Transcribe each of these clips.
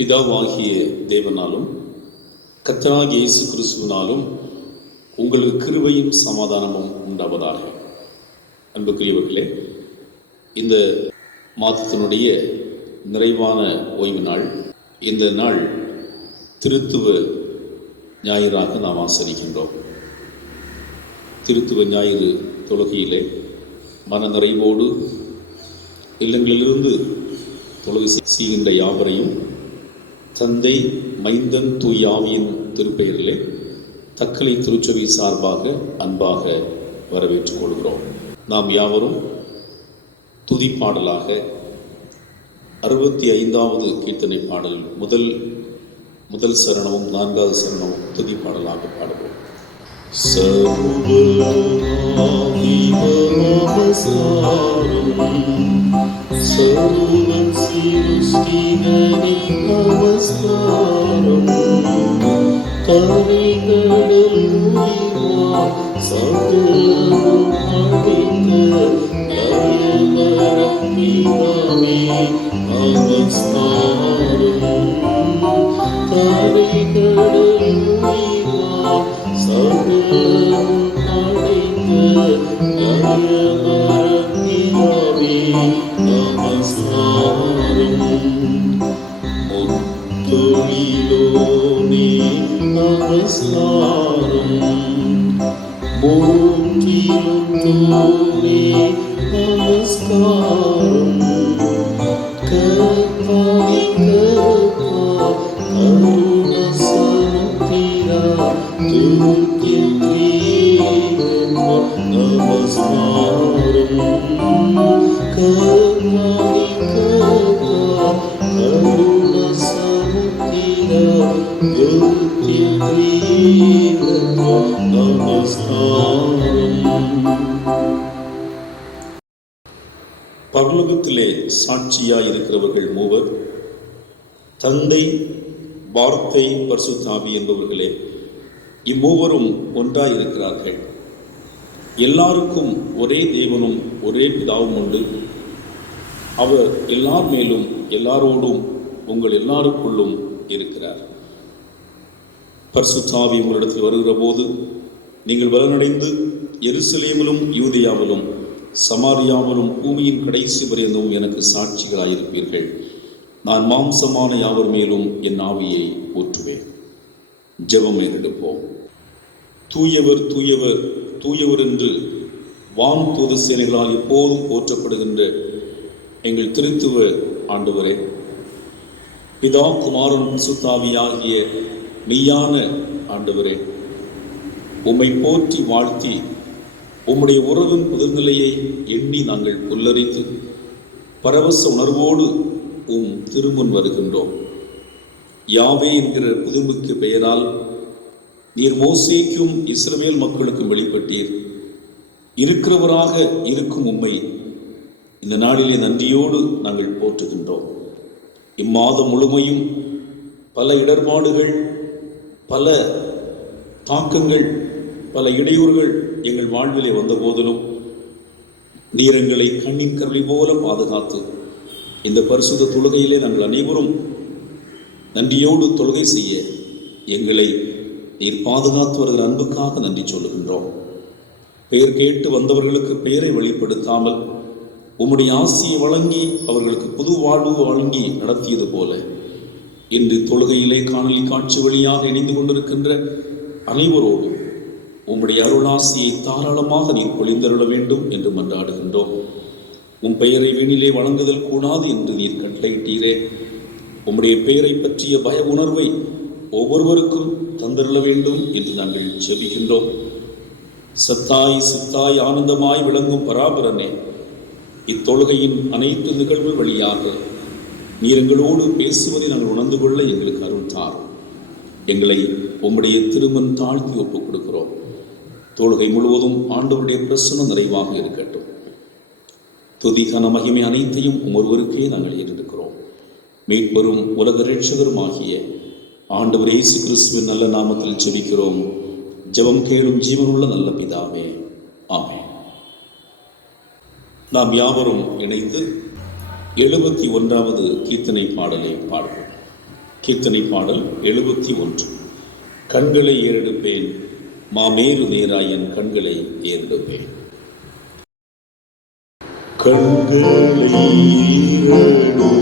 பிதாவாகிய தேவனாலும் கர்த்தராகிய இயேசு கிறிஸ்துவினாலும் உங்களுக்கு கிருபையும் சமாதானமும் உண்டாவதாக. அன்புக்குரியவர்களே, இந்த மாதத்தினுடைய நிறைவான ஓய்வு நாள், இந்த நாள் திருத்துவ ஞாயிறாக நாம் ஆசரிக்கின்றோம். திருத்துவ ஞாயிறு தொழுகையிலே மன நிறைவோடு இல்லங்களிலிருந்து தொழுகை செய்கின்ற யாவரையும் தந்தை, மைந்தன், தூய ஆவியின் திருப்பெயரிலே தக்கலை திருச்சபை சார்பாக அன்பாக வரவேற்றுக் கொள்கிறோம். நாம் யாவரும் துதிப்பாடலாக 65வது கீர்த்தனை பாடல் முதல் சரணமும் 4வது சரணமும் துதிப்பாடலாக பாடுவோம். सर्वं सृष्टिगणे नमस्कारं कविगणमुनिवा सकलमुं अडित दयवरपितामे नमस्कारं कविगणमुनिवा सकलमुं अडित दयवरपितामे நமஸ்காரம். முத்துளிலோனே நமஸ்காரம், மூன்றிருந்தோனே நமஸ்காரம், கர்த்தாவே கர்த்தா கருணசமுத்திரா துர்க்கியேன நமஸ்காரம். பரலோகத்திலே சாட்சியாய் இருக்கிறவர்கள் மூவர், தந்தை, வார்த்தை, பரிசுத்த ஆவி என்பவர்களே. இம்மூவரும் ஒன்றாயிருக்கிறார்கள். எல்லாருக்கும் ஒரே தேவனும் ஒரே பிதாவும் உண்டு. அவர் எல்லார் மேலும் எல்லாரோடும் உங்கள் எல்லாருக்குள்ளும் இருக்கிறார். பரிசுத்த ஆவி உங்களிடத்தில் வருகிற போது நீங்கள் பலனடைந்து எருசலேமிலும் யூதேயாவிலும் சமாரியாவிலும் பூமியின் கடைசி பரியந்தமும் எனக்கு சாட்சிகளாயிருப்பீர்கள். நான் மாம்சமான யாவர் மேலும் என் ஆவியை ஊற்றுவேன். ஜெபம் எடுப்போம். தூயவர் தூயவர் தூயவர் என்று வான் தூது சேனைகளால் எப்போதும் போற்றப்படுகின்ற எங்கள் திருத்துவ ஆண்டவரே, பிதா, குமாரன், பரிசுத்த ஆவியாகிய மெய்யான ஆண்டவரே, உம்மை போற்றி வாழ்த்தி உம்முடைய உறவின் புதுநிலையை எண்ணி நாங்கள் புல்லரித்து பரவச உணர்வோடு திருமுன் வருகின்றோம். யாவே என்கிற புதுமைக்கு பெயரால் நீர் மோசேக்கும் இஸ்ரவேல் மக்களுக்கும் வெளிப்பட்டீர். இருக்கிறவராக இருக்கும் உம்மை இந்த நாளிலே நன்றியோடு நாங்கள் போற்றுகின்றோம். இம்மாதம் முழுமையும் பல இடர்பாடுகள், பல தாக்கங்கள், பல இடையூறுகள் எங்கள் வாழ்விலே வந்த போதிலும் நீர் எங்களை கண்ணின் கருளை போல பாதுகாத்து இந்த பரிசுத்த தொழுகையிலே நாங்கள் அனைவரும் நன்றியோடு தொழுகை செய்ய எங்களை நீர் பாதுகாத்து வருகிற அன்புக்காக நன்றி சொல்லுகின்றோம். பெயர் கேட்டு வந்தவர்களுக்கு பெயரை வெளிப்படுத்தாமல் உம்முடைய ஆசியை வழங்கி அவர்களுக்கு புது வாழ்வு வழங்கி நடத்தியது போல இன்று தொழுகையிலே காணொலி காட்சி வழியாக இணைந்து கொண்டிருக்கின்ற அனைவரோடும் உம்முடைய அருளாசியை தாராளமாக நீர் பொழிந்தருள வேண்டும் என்று மன்றாடுகின்றோம். உம் பெயரை வீணிலே வழங்குதல் கூடாது என்று நீர் கட்டளையிட்டீரே. உம்முடைய பெயரை பற்றிய பய உணர்வை ஒவ்வொருவருக்கும் தந்தருள வேண்டும் என்று நாங்கள் செபிக்கின்றோம். சத்தாய் சித்தாய் ஆனந்தமாய் விளங்கும் பராபரனே, இத்தொழுகையின் அனைத்து நிகழ்வு வழியாக நீர் எங்களோடு பேசுவதை நாங்கள் உணர்ந்து கொள்ள எங்களுக்கு அருள் தாரும். எங்களை உம்முடைய திருமண் தாழ்த்தி ஒப்புக் கொடுக்கிறோம். தொழுகை முழுவதும் ஆண்டவருடைய பிரசன்னம் நிறைவாக இருக்கட்டும். துதிகான மகிமை அனைத்தையும் ஒருவருக்கே நாங்கள் ஏறெடுக்கிறோம். மீட்பெரும் உலக இரட்சகருமாகிய ஆண்டவர் இயேசு கிறிஸ்துவின் நல்ல நாமத்தில் ஜெபிக்கிறோம். ஜெபம் கேளும் ஜீவனுள்ள நல்ல பிதாவே, ஆமென். நாம் யாவரும் இணைந்து 71வது கீர்த்தனை பாடலை பாடுவோம். கீர்த்தனை பாடல் 71. கண்களை ஏறெடுப்பேன், மாமேறு நேராய் என் கண்களை ஏறெடுப்பேன். கண்களை ஏறெடுப்பேன்,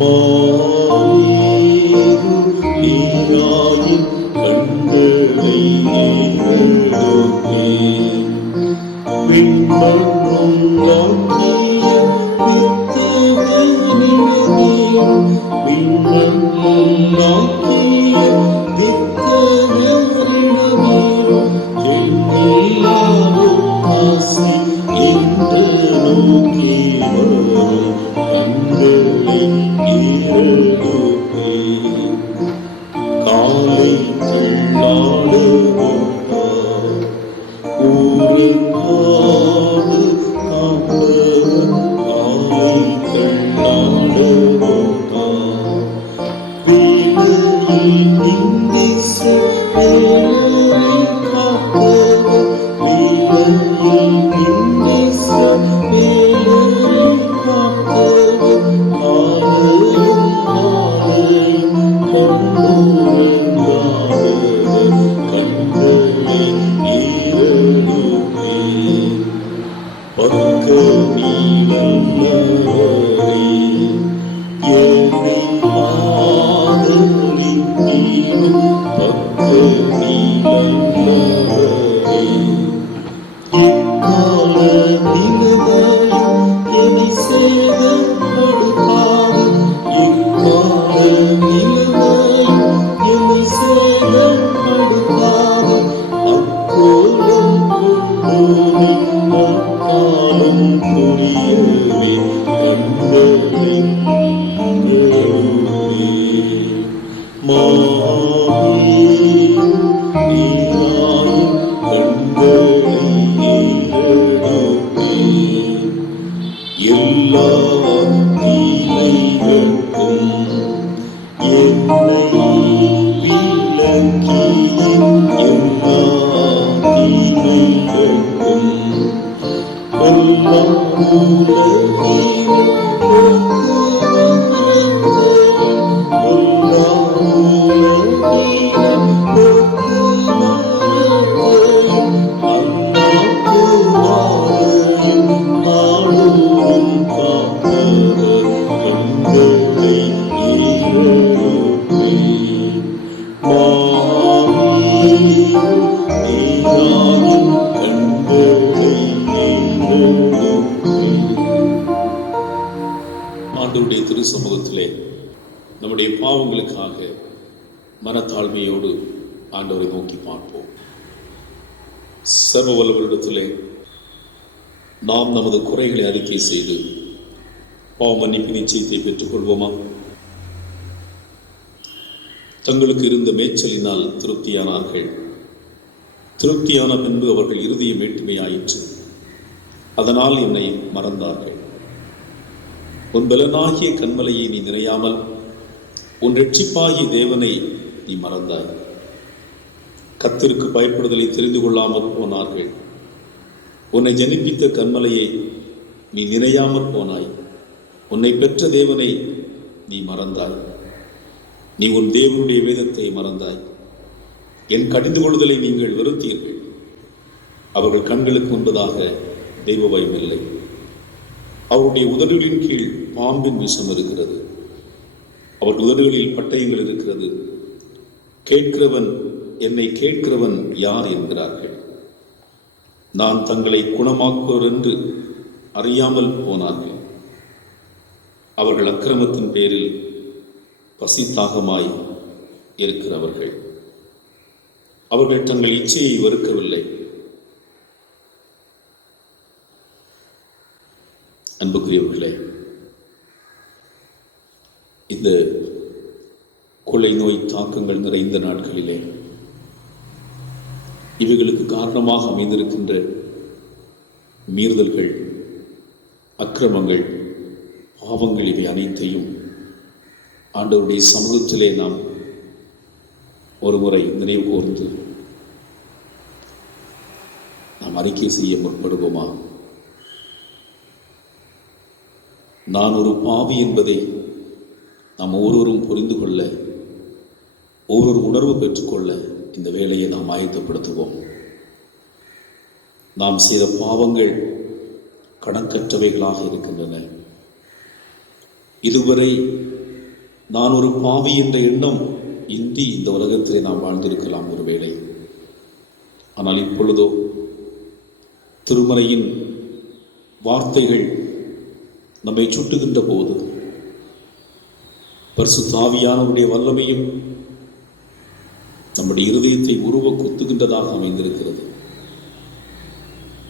மாமேறு நேராய் என் கண்களை ஏறெடுப்பேன். விண்மண்ணும் நாட்டிய வித்தகனிடமேல், விண்மண்ணும் நாட்டிய வித்தகனிடமேல், எண்ணில்லாத ஆசை இன்று நோக்கி வரும். கண்களை ஏறெடுப்பேன், காலை தள்ளாடுவோம் ஊருக்காடு காப்பவர், காலை தள்ளாடுவோம் வேலையில் நிந்திச வேலை காப்பவர், வேலையில் நிந்திச வேலை காப்பவர், காலையும் மாலையும் கண்டுறங்காதவர். கண்களை ஏறெடுப்பேன், பக்க நீளல்லவரே, என்னை ஆதரித்தீரும் பக்க நீளல்லவரே. எக்கால நிலவையும் என்னை சேதப்படுத்தாது, எக்கால நிலவையும் என்னை சேதப்படுத்தாது. அக்கோலம் கொண்டோனே அக்காலம் புரியவே. கண்களை ஏறெடுப்பேன், மாமேறு நேராய் கண்களை ஏறெடுப்பேன். எல்லா தீமைகளுக்கும் என்னை விலக்கி, எல்லா தீமைகளுக்கும் எல்லா உலகிலும் போக்குவரத்தையும், எல்லா உலகிலும் போக்குவரத்தையும், அந்நாட்டுவாரையும் நாடோறும் காப்பவர். கண்களை ஏறெடுப்பேன், மாமேறு நேராய் கண்களை ஏறெடுப்பேன். ஆண்டவருடைய திரு சமூகத்திலே நம்முடைய பாவங்களுக்காக மனத்தாழ்மையோடு ஆண்டவரை நோக்கி பார்ப்போம். சர்வ வல்லவரிடத்திலே நாம் நமது குறைகளை அறிக்கை செய்து பாவ மன்னிப்பு நிச்சயத்தை பெற்றுக்கொள்வோமா? தங்களுக்கு இருந்த மேய்ச்சலினால் திருப்தியானார்கள். திருப்தியான பின்பு அவர்கள் இருதயம் மேட்டுமையாயிற்று, அதனால் என்னை மறந்தார்கள். உன் பலனாகிய கண்மலையை நீ நினையாமல் உன் இரட்சிப்பாகிய தேவனை நீ மறந்தாய். கர்த்தருக்கு பயப்படுதலை தெரிந்து கொள்ளாமல் போனார்கள். உன்னை ஜனிப்பித்த கண்மலையை நீ நினையாமற் போனாய். உன்னை பெற்ற தேவனை நீ மறந்தாய். நீ உன் தேவனுடைய வேதத்தை மறந்தாய். என் கடிந்து கொள்ளுதலை நீங்கள் வெறுத்தீர்கள். அவர்கள் கண்களுக்கு முன்பதாக தெய்வ பயம் இல்லை. அவருடைய உதடுகளின் கீழ் பாம்பின் விஷம் இருக்கிறது. அவர்கள் உதடுகளில் பட்டயங்கள் இருக்கிறது. கேட்கிறவன், என்னை கேட்கிறவன் யார் என்கிறார்கள். நான் தங்களை குணமாக்குவர் என்று அறியாமல் போனார்கள். அவர்கள் அக்கிரமத்தின் பேரில் பசித்தாகமாய் இருக்கிறவர்கள். அவர்கள் தங்கள் இச்சையை வெறுக்கவில்லை. அன்புக்குரியவர்களே, இந்த கொள்ளை நோய் தாக்கங்கள் நிறைந்த நாட்களிலே இவைகளுக்கு காரணமாக அமைந்திருக்கின்ற மீறுதல்கள், அக்கிரமங்கள், பாவங்கள் இவை அனைத்தையும் ஆண்டவருடைய சமூகத்திலே நாம் ஒருமுறை நினைவு கூர்ந்து நாம் அறிக்கை செய்ய முற்படுவோமா? நான் ஒரு பாவி என்பதை நாம் ஒவ்வொருவரும் புரிந்து கொள்ள, ஒவ்வொரு உணர்வு பெற்றுக்கொள்ள இந்த வேலையை நாம் ஆயத்தப்படுத்துவோம். நாம் செய்த பாவங்கள் கணக்கற்றவைகளாக இருக்கின்றன. இதுவரை நான் ஒரு பாவி என்ற எண்ணம் இன்றி இந்த உலகத்திலே நாம் வாழ்ந்திருக்கலாம் ஒருவேளை. ஆனால் இப்பொழுதோ திருமறையின் வார்த்தைகள் நம்மை சுட்டுகின்ற போது பரிசுத்த ஆவியானவருடைய வல்லமையும் நம்முடைய இருதயத்தை உருவ குத்துகின்றதாக அமைந்திருக்கிறது.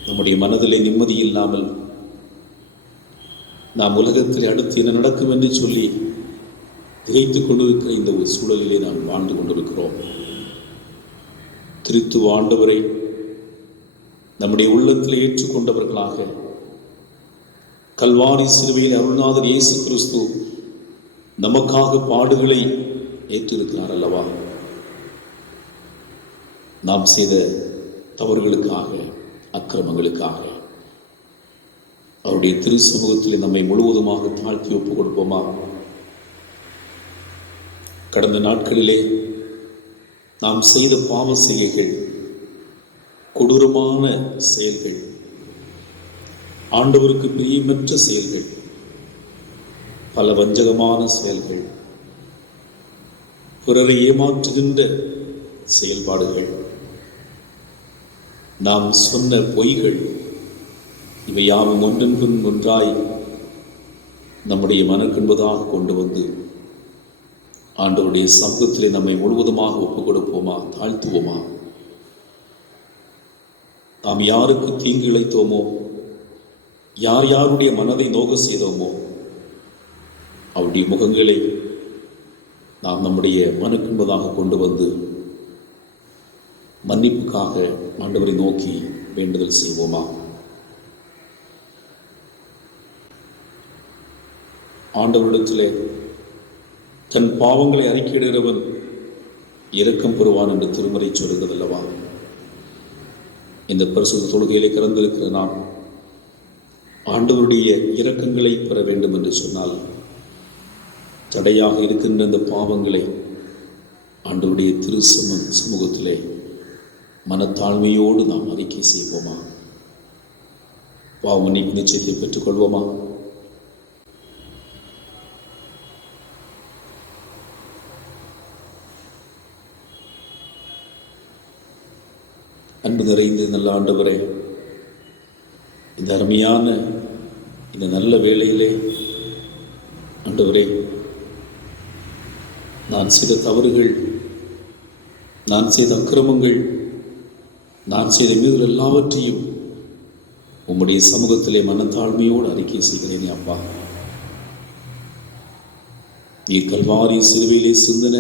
நம்முடைய மனதிலே நிம்மதி இல்லாமல் நாம் உலகத்தில் அடுத்து என்ன நடக்கும் என்று சொல்லி திகைத்துக் கொண்டிருக்கிற இந்த ஒரு சூழலிலே நாம் வாழ்ந்து கொண்டிருக்கிறோம். கிறிஸ்துவ ஆண்டவரை நம்முடைய உள்ளத்தில் ஏற்றுக்கொண்டவர்களாக கல்வாரி சிலுவையில் அருள்நாதர் இயேசு கிறிஸ்து நமக்காக பாடுகளை ஏற்றிருக்கிறார் அல்லவா? நாம் செய்த தவறுகளுக்காக, அக்கிரமங்களுக்காக அவருடைய திரு சமூகத்திலே நம்மை முழுவதுமாக தாழ்த்தி ஒப்புக் கொடுப்போமா? கடந்த நாட்களிலே நாம் செய்த பாவ செய்கைகள், கொடூரமான செயல்கள், ஆண்டவருக்கு பிரியமற்ற செயல்கள், பல வஞ்சகமான செயல்கள், பிறரை ஏமாற்றுகின்ற செயல்பாடுகள், நாம் சொன்ன பொய்கள், இவை யாவும் ஒன்றன் பின் ஒன்றாய் நம்முடைய மனக்கென்பதாக கொண்டு வந்து ஆண்டவருடைய சமூகத்திலே நம்மை முழுவதுமாக ஒப்புக் கொடுப்போமா? தாழ்த்துவோமா? நாம் யாருக்கு தீங்கு இழைத்தோமோ, யார் யாருடைய மனதை நோக செய்தோமோ, அவருடைய முகங்களை நாம் நம்முடைய மனக்கென்பதாக கொண்டு வந்து மன்னிப்புக்காக ஆண்டவரை நோக்கி வேண்டுதல் செய்வோமா? ஆண்டவரிடத்திலே தன் பாவங்களை அறிக்கையிடுகிறவன் இரக்கம் பெறுவான் என்று திருமறை சொல்கிறது அல்லவா? இந்த பரிசுத்த தொழுகையிலே கலந்திருக்கிற நாம் ஆண்டவருடைய இரக்கங்களை பெற வேண்டும் என்று சொன்னால் தடையாக இருக்கின்ற இந்த பாவங்களை ஆண்டவருடைய திரு சமூகத்திலே மனத்தாழ்மையோடு நாம் அறிக்கை செய்வோமா? பாவ மன்னிப்பு நிச்சயத்தை பெற்றுக்கொள்வோமா? அன்பு நிறைந்த நல்ல ஆண்டவரே, இந்த அருமையான இந்த நல்ல வேளையிலே ஆண்டவரே, நான் செய்த தவறுகள், நான் செய்த அக்கிரமங்கள், நான் செய்த மீது எல்லாவற்றையும் உம்முடைய சமூகத்திலே மனத்தாழ்மையோடு அறிக்கை செய்கிறேனே அப்பா. நீ கல்வாரி சிலுவையிலே சிந்தின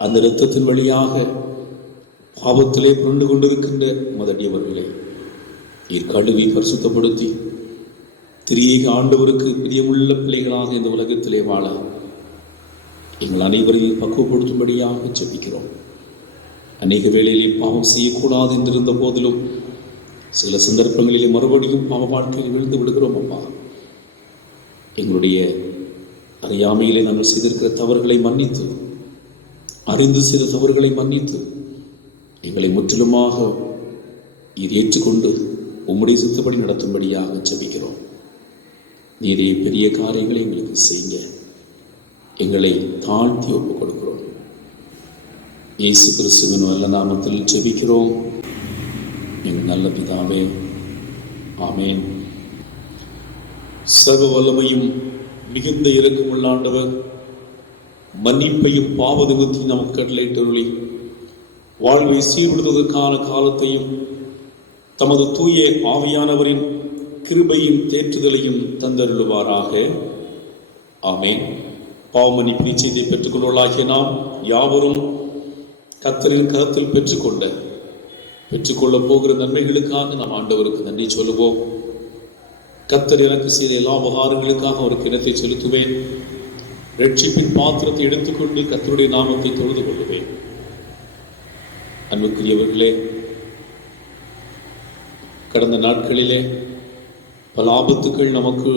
அந்த இரத்தத்தின் வழியாக பாவத்திலே புரண்டு கொண்டிருக்கின்ற மதடியவர்களை நீர் கழுவி பரிசுத்தப்படுத்தி திரியேக ஆண்டவருக்கு பிரியமுள்ள பிள்ளைகளாக இந்த உலகத்திலே வாழ எங்கள் அனைவரையும் பக்குவப்படுத்தும்படியாக ஜெபிக்கிறோம். அநேக வேளைகளில் பாவம் செய்யக்கூடாது என்றிருந்த போதிலும் சில சந்தர்ப்பங்களிலே மறுபடியும் பாவ வாழ்க்கையில் விழுந்து விடுகிறோம் அப்பா. எங்களுடைய அறியாமையிலே நாங்கள் செய்திருக்கிற தவறுகளை மன்னித்து, அறிந்து செய்த தவறுகளை மன்னித்து எங்களை முற்றிலுமாக இது ஏற்றுக்கொண்டு உம்முடைய சித்தப்படி நடத்தும்படியாக ஜெபிக்கிறோம். நீரே பெரிய காரியங்களை எங்களுக்கு செய்ய எங்களை தாழ்த்தி ஒப்புக் கொடுக்கிறோம். இயேசு கிறிஸ்துவின் நல்ல நாமத்தில் ஜெபிக்கிறோம் எங்கள் நல்ல பிதாவே, ஆமென். சர்வ வல்லமையும் மிகுந்த இரக்கமுள்ள ஆண்டவர் மன்னிப்பையும் பாவ நிவர்த்தியும் நமக்கு கட்டளையிட்டருளி வாழ்வை சீர்படுத்துவதற்கான காலத்தையும் தமது தூய ஆவியானவரின் கிருபையின் தேற்றுதலையும் தந்தருளுவாராக. ஆமென். பாவமன்னிப்பு நிச்சயத்தை பெற்றுக்கொள்வர்களாகிய நாம் யாவரும் கர்த்தரின் கரத்தில் பெற்றுக்கொள்ளப் போகிற நன்மைகளுக்காக நாம் ஆண்டவருக்கு நன்றி சொல்லுவோம். கர்த்தர் எனக்கு செய்த எல்லா உபகாரங்களுக்காக அவருக்கு இனத்தை செலுத்துவேன். ரட்சிப்பின் பாத்திரத்தை எடுத்துக்கொண்டு கர்த்தருடைய நாமத்தை தொழுது கொள்ளுவேன். அன்புக்குரியவர்களே, கடந்த நாட்களிலே பல ஆபத்துக்கள் நமக்கு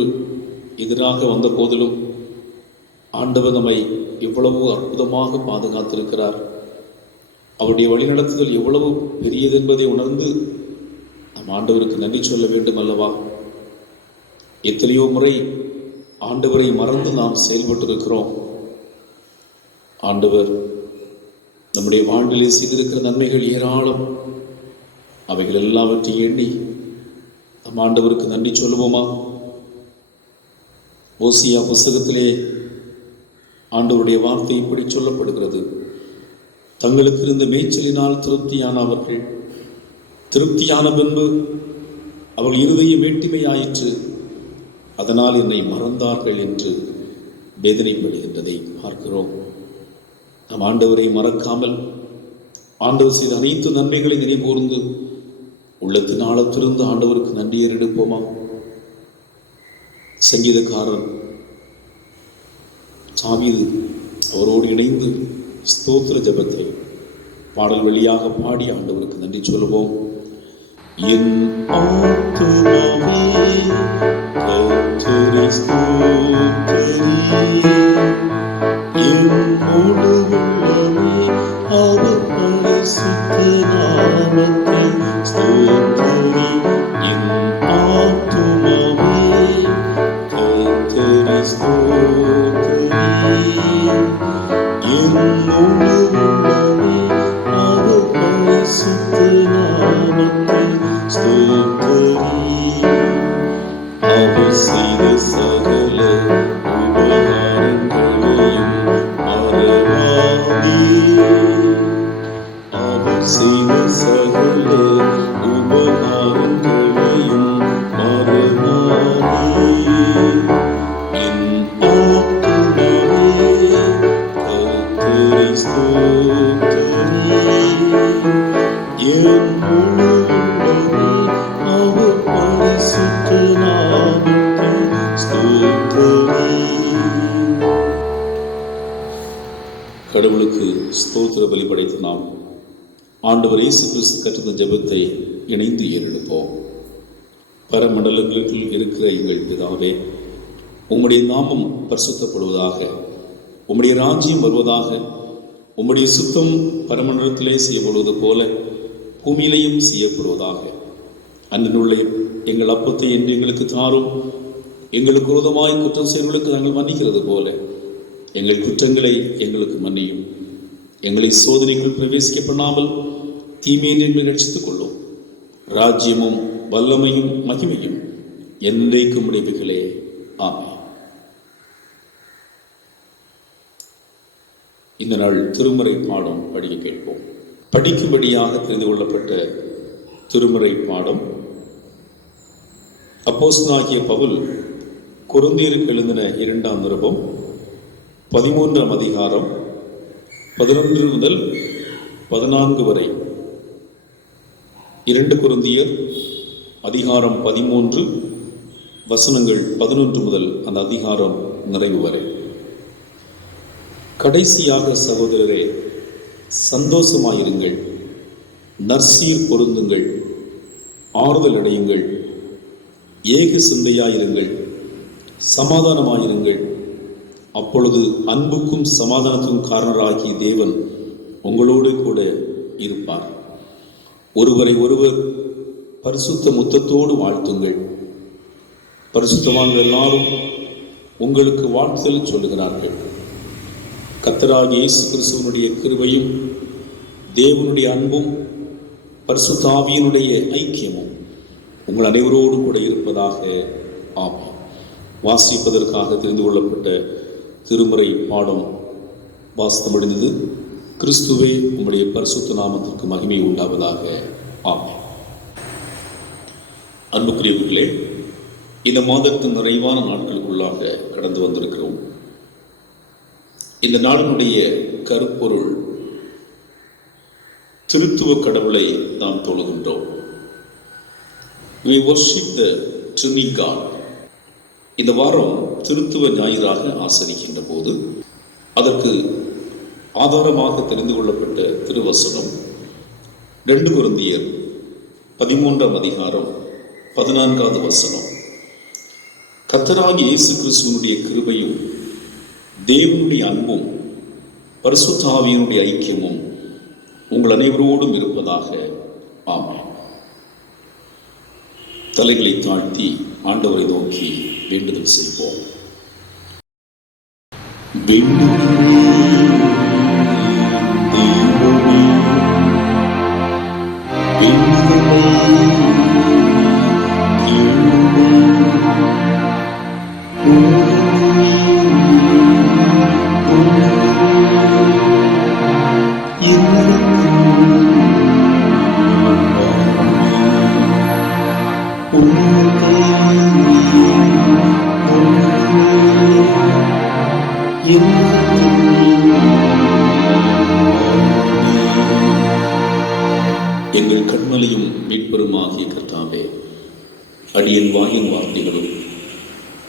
எதிராக வந்த போதிலும் ஆண்டவர் நம்மை எவ்வளவு அற்புதமாக பாதுகாத்திருக்கிறார். அவருடைய வழிநடத்துதல் எவ்வளவு பெரியது என்பதை உணர்ந்து நம் ஆண்டவருக்கு நன்றி சொல்ல வேண்டும் அல்லவா? எத்தனையோ முறை ஆண்டவரை மறந்து நாம் செயல்பட்டிருக்கிறோம். ஆண்டவர் நம்முடைய வாழ்விலே செய்திருக்கிற நன்மைகள் ஏராளம். அவைகள் எல்லாவற்றையும் எண்ணி நம் ஆண்டவருக்கு நன்றி சொல்லுவோமா? ஓசியா புஸ்தகத்திலே ஆண்டவருடைய வார்த்தை இப்படி சொல்லப்படுகிறது: தங்களுக்கு இருந்த மேய்ச்சலினால் திருப்தியான அவர்கள் திருப்தியான பின்பு அவர்கள் இருதயம் மேட்டிமையாயிற்று, அதனால் என்னை மறந்தார்கள் என்று வேதனைப்படுகின்றதை பார்க்கிறோம். நம் ஆண்டவரை மறக்காமல் ஆண்டவர் செய்த அனைத்து நன்மைகளை நினைவுகூர்ந்து உள்ளத்தின் ஆழத்திலிருந்து ஆண்டவருக்கு நன்றி எடுப்போமா? சங்கீதக்காரன் தாவீது அவரோடு இணைந்து ஸ்தோத்திர ஜெபத்தை பாடல் வழியாக பாடி ஆண்டவருக்கு நன்றி சொல்லுவோம். என் ஆத்துமாவே கர்த்தரை ஸ்தோத்திரி, என் முழு உள்ளமே அவர் பரிசுத்த நாமத்தை ஸ்தோத்திரி. என் ஆத்துமாவே கர்த்தரை ஸ்தோத்திரி, என் முழு உள்ளமே அவர் பரிசுத்த நாமத்தை ஸ்தோத்திரி. அவர் செய்த சகல உபகாரங்களையும் மறவாதே, அவர் செய்த சகல உபகாரங்களையும் மறவாதே. என் ஆத்துமாவே கர்த்தரை ஸ்தோத்திரி, என் முழு உள்ளமே அவர் பரிசுத்த நாமத்தை ஸ்தோத்திரி. கடவுளுக்கு ஸ்தோத்திர பலி படைத்த நாம் ஆண்டவர் இயேசு கிறிஸ்து கற்றுத்த ஜெபத்தை இணைந்து ஏறெடுப்போம். பரமண்டலங்களுக்குள் இருக்கிற எங்கள் பிதாவே, உம்முடைய நாமம் பரிசுத்தப்படுவதாக, உம்முடைய ராஜ்யம் வருவதாக, உம்முடைய சுத்தம் பரமண்டலத்திலே செய்யப்படுவது போல பூமியிலேயும் செய்யப்படுவதாக. அன்றினுள்ள எங்கள் அப்பத்தை என்று எங்களுக்கு தாரும். எங்களுக்கு விரோதமாய் குற்றம் செய்வர்களுக்கு நாங்கள் மன்னிக்கிறது போல எங்கள் குற்றங்களை எங்களுக்கு மன்னியும். எங்களை சோதனைக்குள் பிரவேசிக்க பண்ணாமல் தீமையை ரட்சித்துக் கொள்ளும். ராஜ்யமும் வல்லமையும் மகிமையும் என்றைக்கும் உடையவைகளே. ஆமென். இந்த நாள் திருமறை பாடம் படிக்க கேட்போம். படிக்கும்படியாக தெரிந்து கொள்ளப்பட்ட திருமறை பாடம் அப்போஸ்தலனாகிய பவுல் கொரிந்தியருக்கு எழுதின 2ஆம் நிருபம் 13ஆம் அதிகாரம் 11 முதல் 14 வரை. 2 கொரிந்தியர் அதிகாரம் 13 வசனங்கள் 11 முதல் அந்த அதிகாரம் நிறைவு வரை. கடைசியாக சகோதரரே, சந்தோஷமாயிருங்கள், நற்சீர் பொருந்துங்கள், ஆறுதல் அடையுங்கள், ஏக சிந்தையாயிருங்கள், சமாதானமாயிருங்கள். அப்பொழுது அன்புக்கும் சமாதானத்துக்கும் காரணராகி தேவன் உங்களோடு கூட இருப்பார். ஒருவரை ஒருவர் பரிசுத்த முத்தத்தோடு வாழ்த்துங்கள். பரிசுத்தவான்கள் எல்லாரும் உங்களுக்கு வாழ்த்துதல் சொல்லுகிறார்கள். கர்த்தராகிய இயேசு கிறிஸ்துவினுடைய கிருபையும் தேவனுடைய அன்பும் பரிசுத்த ஆவியினுடைய ஐக்கியமும் உங்கள் அனைவரோடு கூட இருப்பதாக. ஆமென். வாசிப்பதற்காக தெரிந்து கொள்ளப்பட்ட திருமறை பாடம் வாசித்து முடிந்தது. கிறிஸ்துவே உம்முடைய பரிசுத்த நாமத்திற்கு மகிமை உண்டாவதாக. ஆமென். அன்புக்குரியவர்களே, இந்த மாதத்தின் நிறைவான நாட்களுக்குள்ளாக கடந்து வந்திருக்கிறோம். இந்த நாளினுடைய கருப்பொருள் திருத்துவ கடவுளை நாம் தொழுகின்றோம். We worship the Trinity God. இந்த வாரம் திருத்துவ ஞாயிறாக ஆசரிக்கின்ற போது அதற்கு ஆதாரமாக தெரிந்து கொள்ளப்பட்ட திருவசனம் 2 கொரிந்தியர் 13ஆம் அதிகாரம் 14வது வசனம். கர்த்தராகிய இயேசு கிறிஸ்துவினுடைய கிருபையும் தேவனுடைய அன்பும் பரிசுத்த ஆவியினுடைய ஐக்கியமும் உங்கள் அனைவரோடும் இருப்பதாக. ஆமென். தலைகளை தாழ்த்தி ஆண்டவரை நோக்கி வேண்டுதல் செய்வோம். எங்கள் கண்மலையும் மீட்பெருமாகிய கர்த்தாவே, அடியேன் வாயின் வார்த்தைகளும்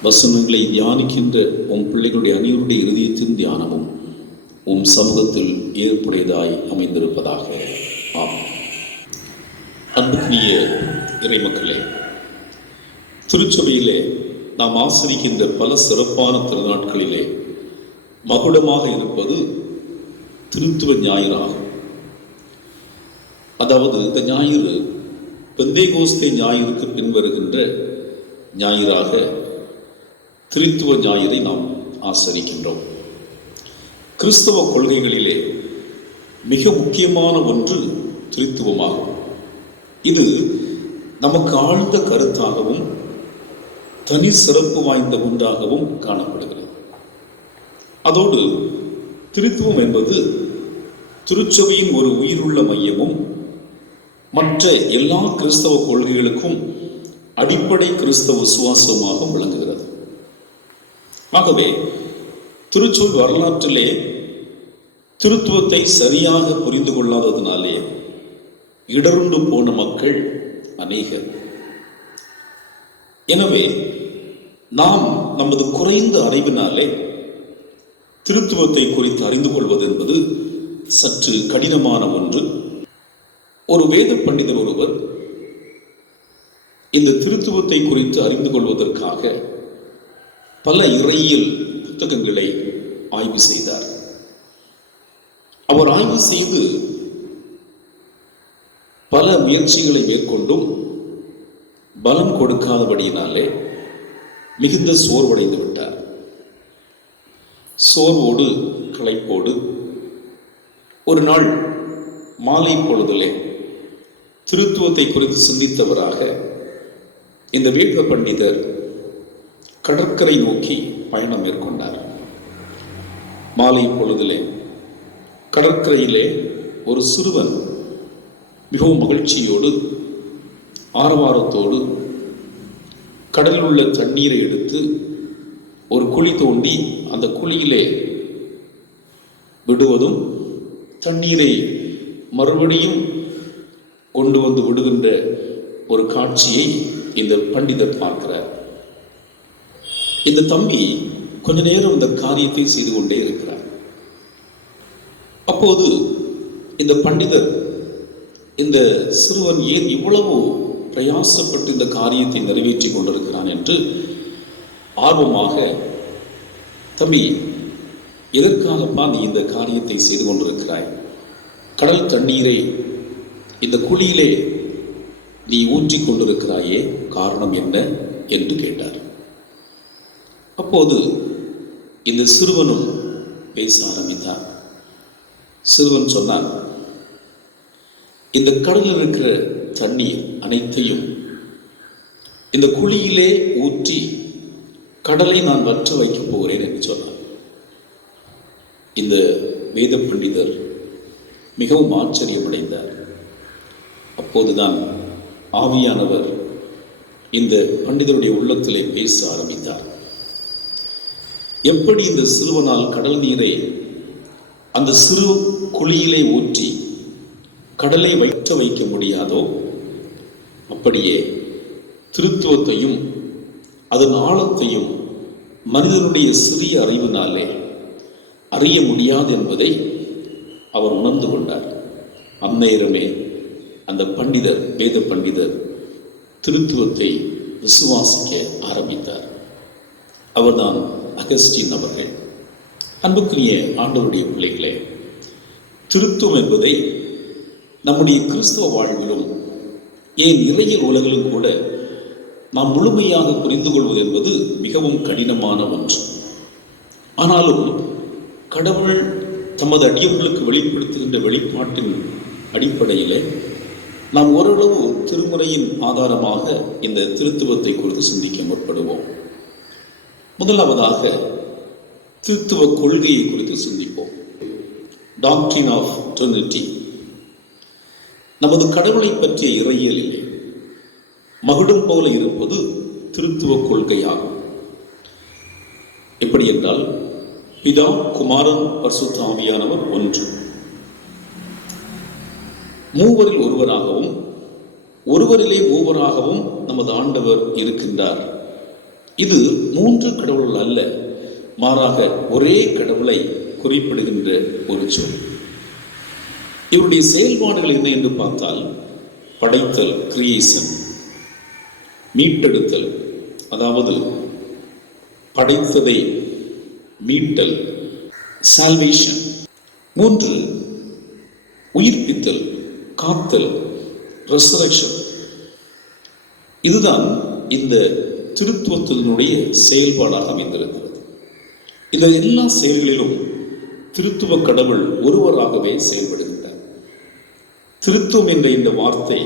வசனங்களை தியானிக்கின்ற உம் பிள்ளைகளுடைய அனைவருடைய இருதயத்தின் தியானமும் உம் சமூகத்தில் ஏற்புடையதாய் அமைந்திருப்பதாக. ஆமென். அன்புக்குரிய இறைமக்களே, திருச்சபையிலே நாம் ஆசிரிக்கின்ற பல சிறப்பான திருநாட்களிலே மகுடமாக இருப்பது திருத்துவ ஞாயிறாகும். அதாவது இந்த ஞாயிறு பெந்தேகோஸ்தே ஞாயிறுக்கு பின்வருகின்ற ஞாயிறாக திருத்துவ ஞாயிறை நாம் ஆசரிக்கின்றோம். கிறிஸ்தவ கொள்கைகளிலே மிக முக்கியமான ஒன்று திருத்துவமாகும். இது நமக்கு ஆழ்ந்த கருத்தாகவும் தனி சிறப்பு வாய்ந்த ஒன்றாகவும் காணப்படுகிறது. அதோடு திருத்துவம் என்பது திருச்சபையின் ஒரு உயிருள்ள மையமும் மற்ற எல்லா கிறிஸ்தவ கொள்கைகளுக்கும் அடிப்படை கிறிஸ்தவ விசுவாசமாக விளங்குகிறது. ஆகவே திருச்சொல் வரலாற்றிலே திருத்துவத்தை சரியாக புரிந்து கொள்ளாததினாலே இடருண்டு போன மக்கள் அநேகர். எனவே நாம் நமது குறைந்த அறிவினாலே திருத்துவத்தை குறித்து அறிந்து கொள்வது என்பது சற்று கடினமான ஒன்று. ஒரு வேத பண்டிதர் ஒருவர் இந்த திருத்துவத்தை குறித்து அறிந்து கொள்வதற்காக பல இறையியல் புத்தகங்களை ஆய்வு செய்தார். அவர் ஆய்வு செய்து பல முயற்சிகளை மேற்கொண்டும் பலன் கொடுக்காதபடியினாலே மிகுந்த சோர்வடைந்து விட்டார். சோர்வோடு களைப்போடு ஒரு நாள் மாலை பொழுதிலே திருத்துவத்தை குறித்து சிந்தித்தவராக இந்த வேத பண்டிதர் கடற்கரை நோக்கி பயணம் மேற்கொண்டார். மாலை பொழுதிலே கடற்கரையிலே ஒரு சிறுவன் மிகவும் மகிழ்ச்சியோடு ஆரவாரத்தோடு கடலில் உள்ள தண்ணீரை எடுத்து ஒரு குழி தோண்டி அந்த குழியிலே விடுவதும் தண்ணீரை மறுபடியும் கொண்டு வந்து விடுகின்ற ஒரு காட்சியை இந்த பண்டிதர் பார்க்கிறார். இந்த தம்பி கொஞ்ச நேரம் இந்த காரியத்தை செய்து கொண்டே இருக்கிறார். அப்போது இந்த பண்டிதர் இந்த சிறுவன் ஏன் இவ்வளவு பிரயாசப்பட்டு இந்த காரியத்தை நிறைவேற்றி கொண்டிருக்கிறான் என்று ஆர்வமாக, தம்பி எதற்காகப்பா நீ இந்த காரியத்தை செய்து கொண்டிருக்கிறாய்? கடல் தண்ணீரை இந்த குழியிலே நீ ஊற்றி கொண்டிருக்கிறாயே, காரணம் என்ன என்று கேட்டார். அப்போது இந்த சிறுவனும் பேச ஆரம்பித்தார். சிறுவன் சொன்னான், இந்த கடலில் இருக்கிற தண்ணீர் அனைத்தையும் இந்த குழியிலே ஊற்றி கடலை நான் வற்ற வைக்கப் போகிறேன் என்று சொன்னார். இந்த வேத பண்டிதர் மிகவும் ஆச்சரியமடைந்தார். அப்போதுதான் ஆவியானவர் இந்த பண்டிதருடைய உள்ளத்திலே பேச ஆரம்பித்தார். எப்படி இந்த சிறுவனால் கடல் நீரை அந்த சிறு குழியிலே ஊற்றி கடலை வைக்க வைக்க முடியாதோ, அப்படியே திருத்துவத்தையும் அதன் ஆழத்தையும் மனிதனுடைய சிறிய அறிவினாலே அறிய முடியாது என்பதை அவர் உணர்ந்து கொண்டார். அந்நேரமே அந்த பண்டிதர், வேத பண்டிதர் திருத்துவத்தை விசுவாசிக்க ஆரம்பித்தார். அவர்தான் அகஸ்டின் அவர்கள். அன்புக்குரிய ஆண்டவருடைய பிள்ளைகளே, திருத்துவம் என்பதை நம்முடைய கிறிஸ்தவ வாழ்விலும் ஏன் இறையியல் உலகிலும் கூட நாம் முழுமையாக புரிந்து கொள்வது என்பது மிகவும் கடினமான ஒன்று. ஆனாலும் கடவுள் தமது அடியவர்களுக்கு வெளிப்படுத்துகின்ற வெளிப்பாட்டின் அடிப்படையில் நாம் ஓரளவு திருமுறையின் ஆதாரமாக இந்த திருத்துவத்தை குறித்து சிந்திக்க முற்படுவோம். முதலாவதாக திருத்துவ கொள்கையை குறித்து சிந்திப்போம். Doctrine of trinity. நமது கடவுளை பற்றிய இறையியலிலே மகுடம் போல இருப்பது திருத்துவ கொள்கையாகும். எப்படி என்றால், பிதா, குமாரன், பரிசுத்த ஆவியானவர் ஒன்று, மூவரில் ஒருவராகவும் ஒருவரிலே மூவராகவும் நமது ஆண்டவர் இருக்கின்றார். இது மூன்று கடவுள்கள் அல்ல, மாறாக ஒரே கடவுளை குறிப்பிடுகின்ற ஒரு சொல். இவருடைய செயல்பாடுகள் என்ன என்று பார்த்தால், படைத்தல், கிரியேஷன், மீட்டெடுத்தல், அதாவது படைத்ததை மீட்டல், சால்வேஷன். மூன்று, உயிர்ப்பித்தல், காத்தல், ரெசரக்ஷன். இதுதான் இந்த திருத்துவத்தினுடைய செயல்பாடாக அமைந்திருக்கிறது. இந்த எல்லா செயல்களிலும் திருத்துவ கடவுள் ஒருவராகவே செயல்படுகின்றார். திருத்துவம் என்ற இந்த வார்த்தை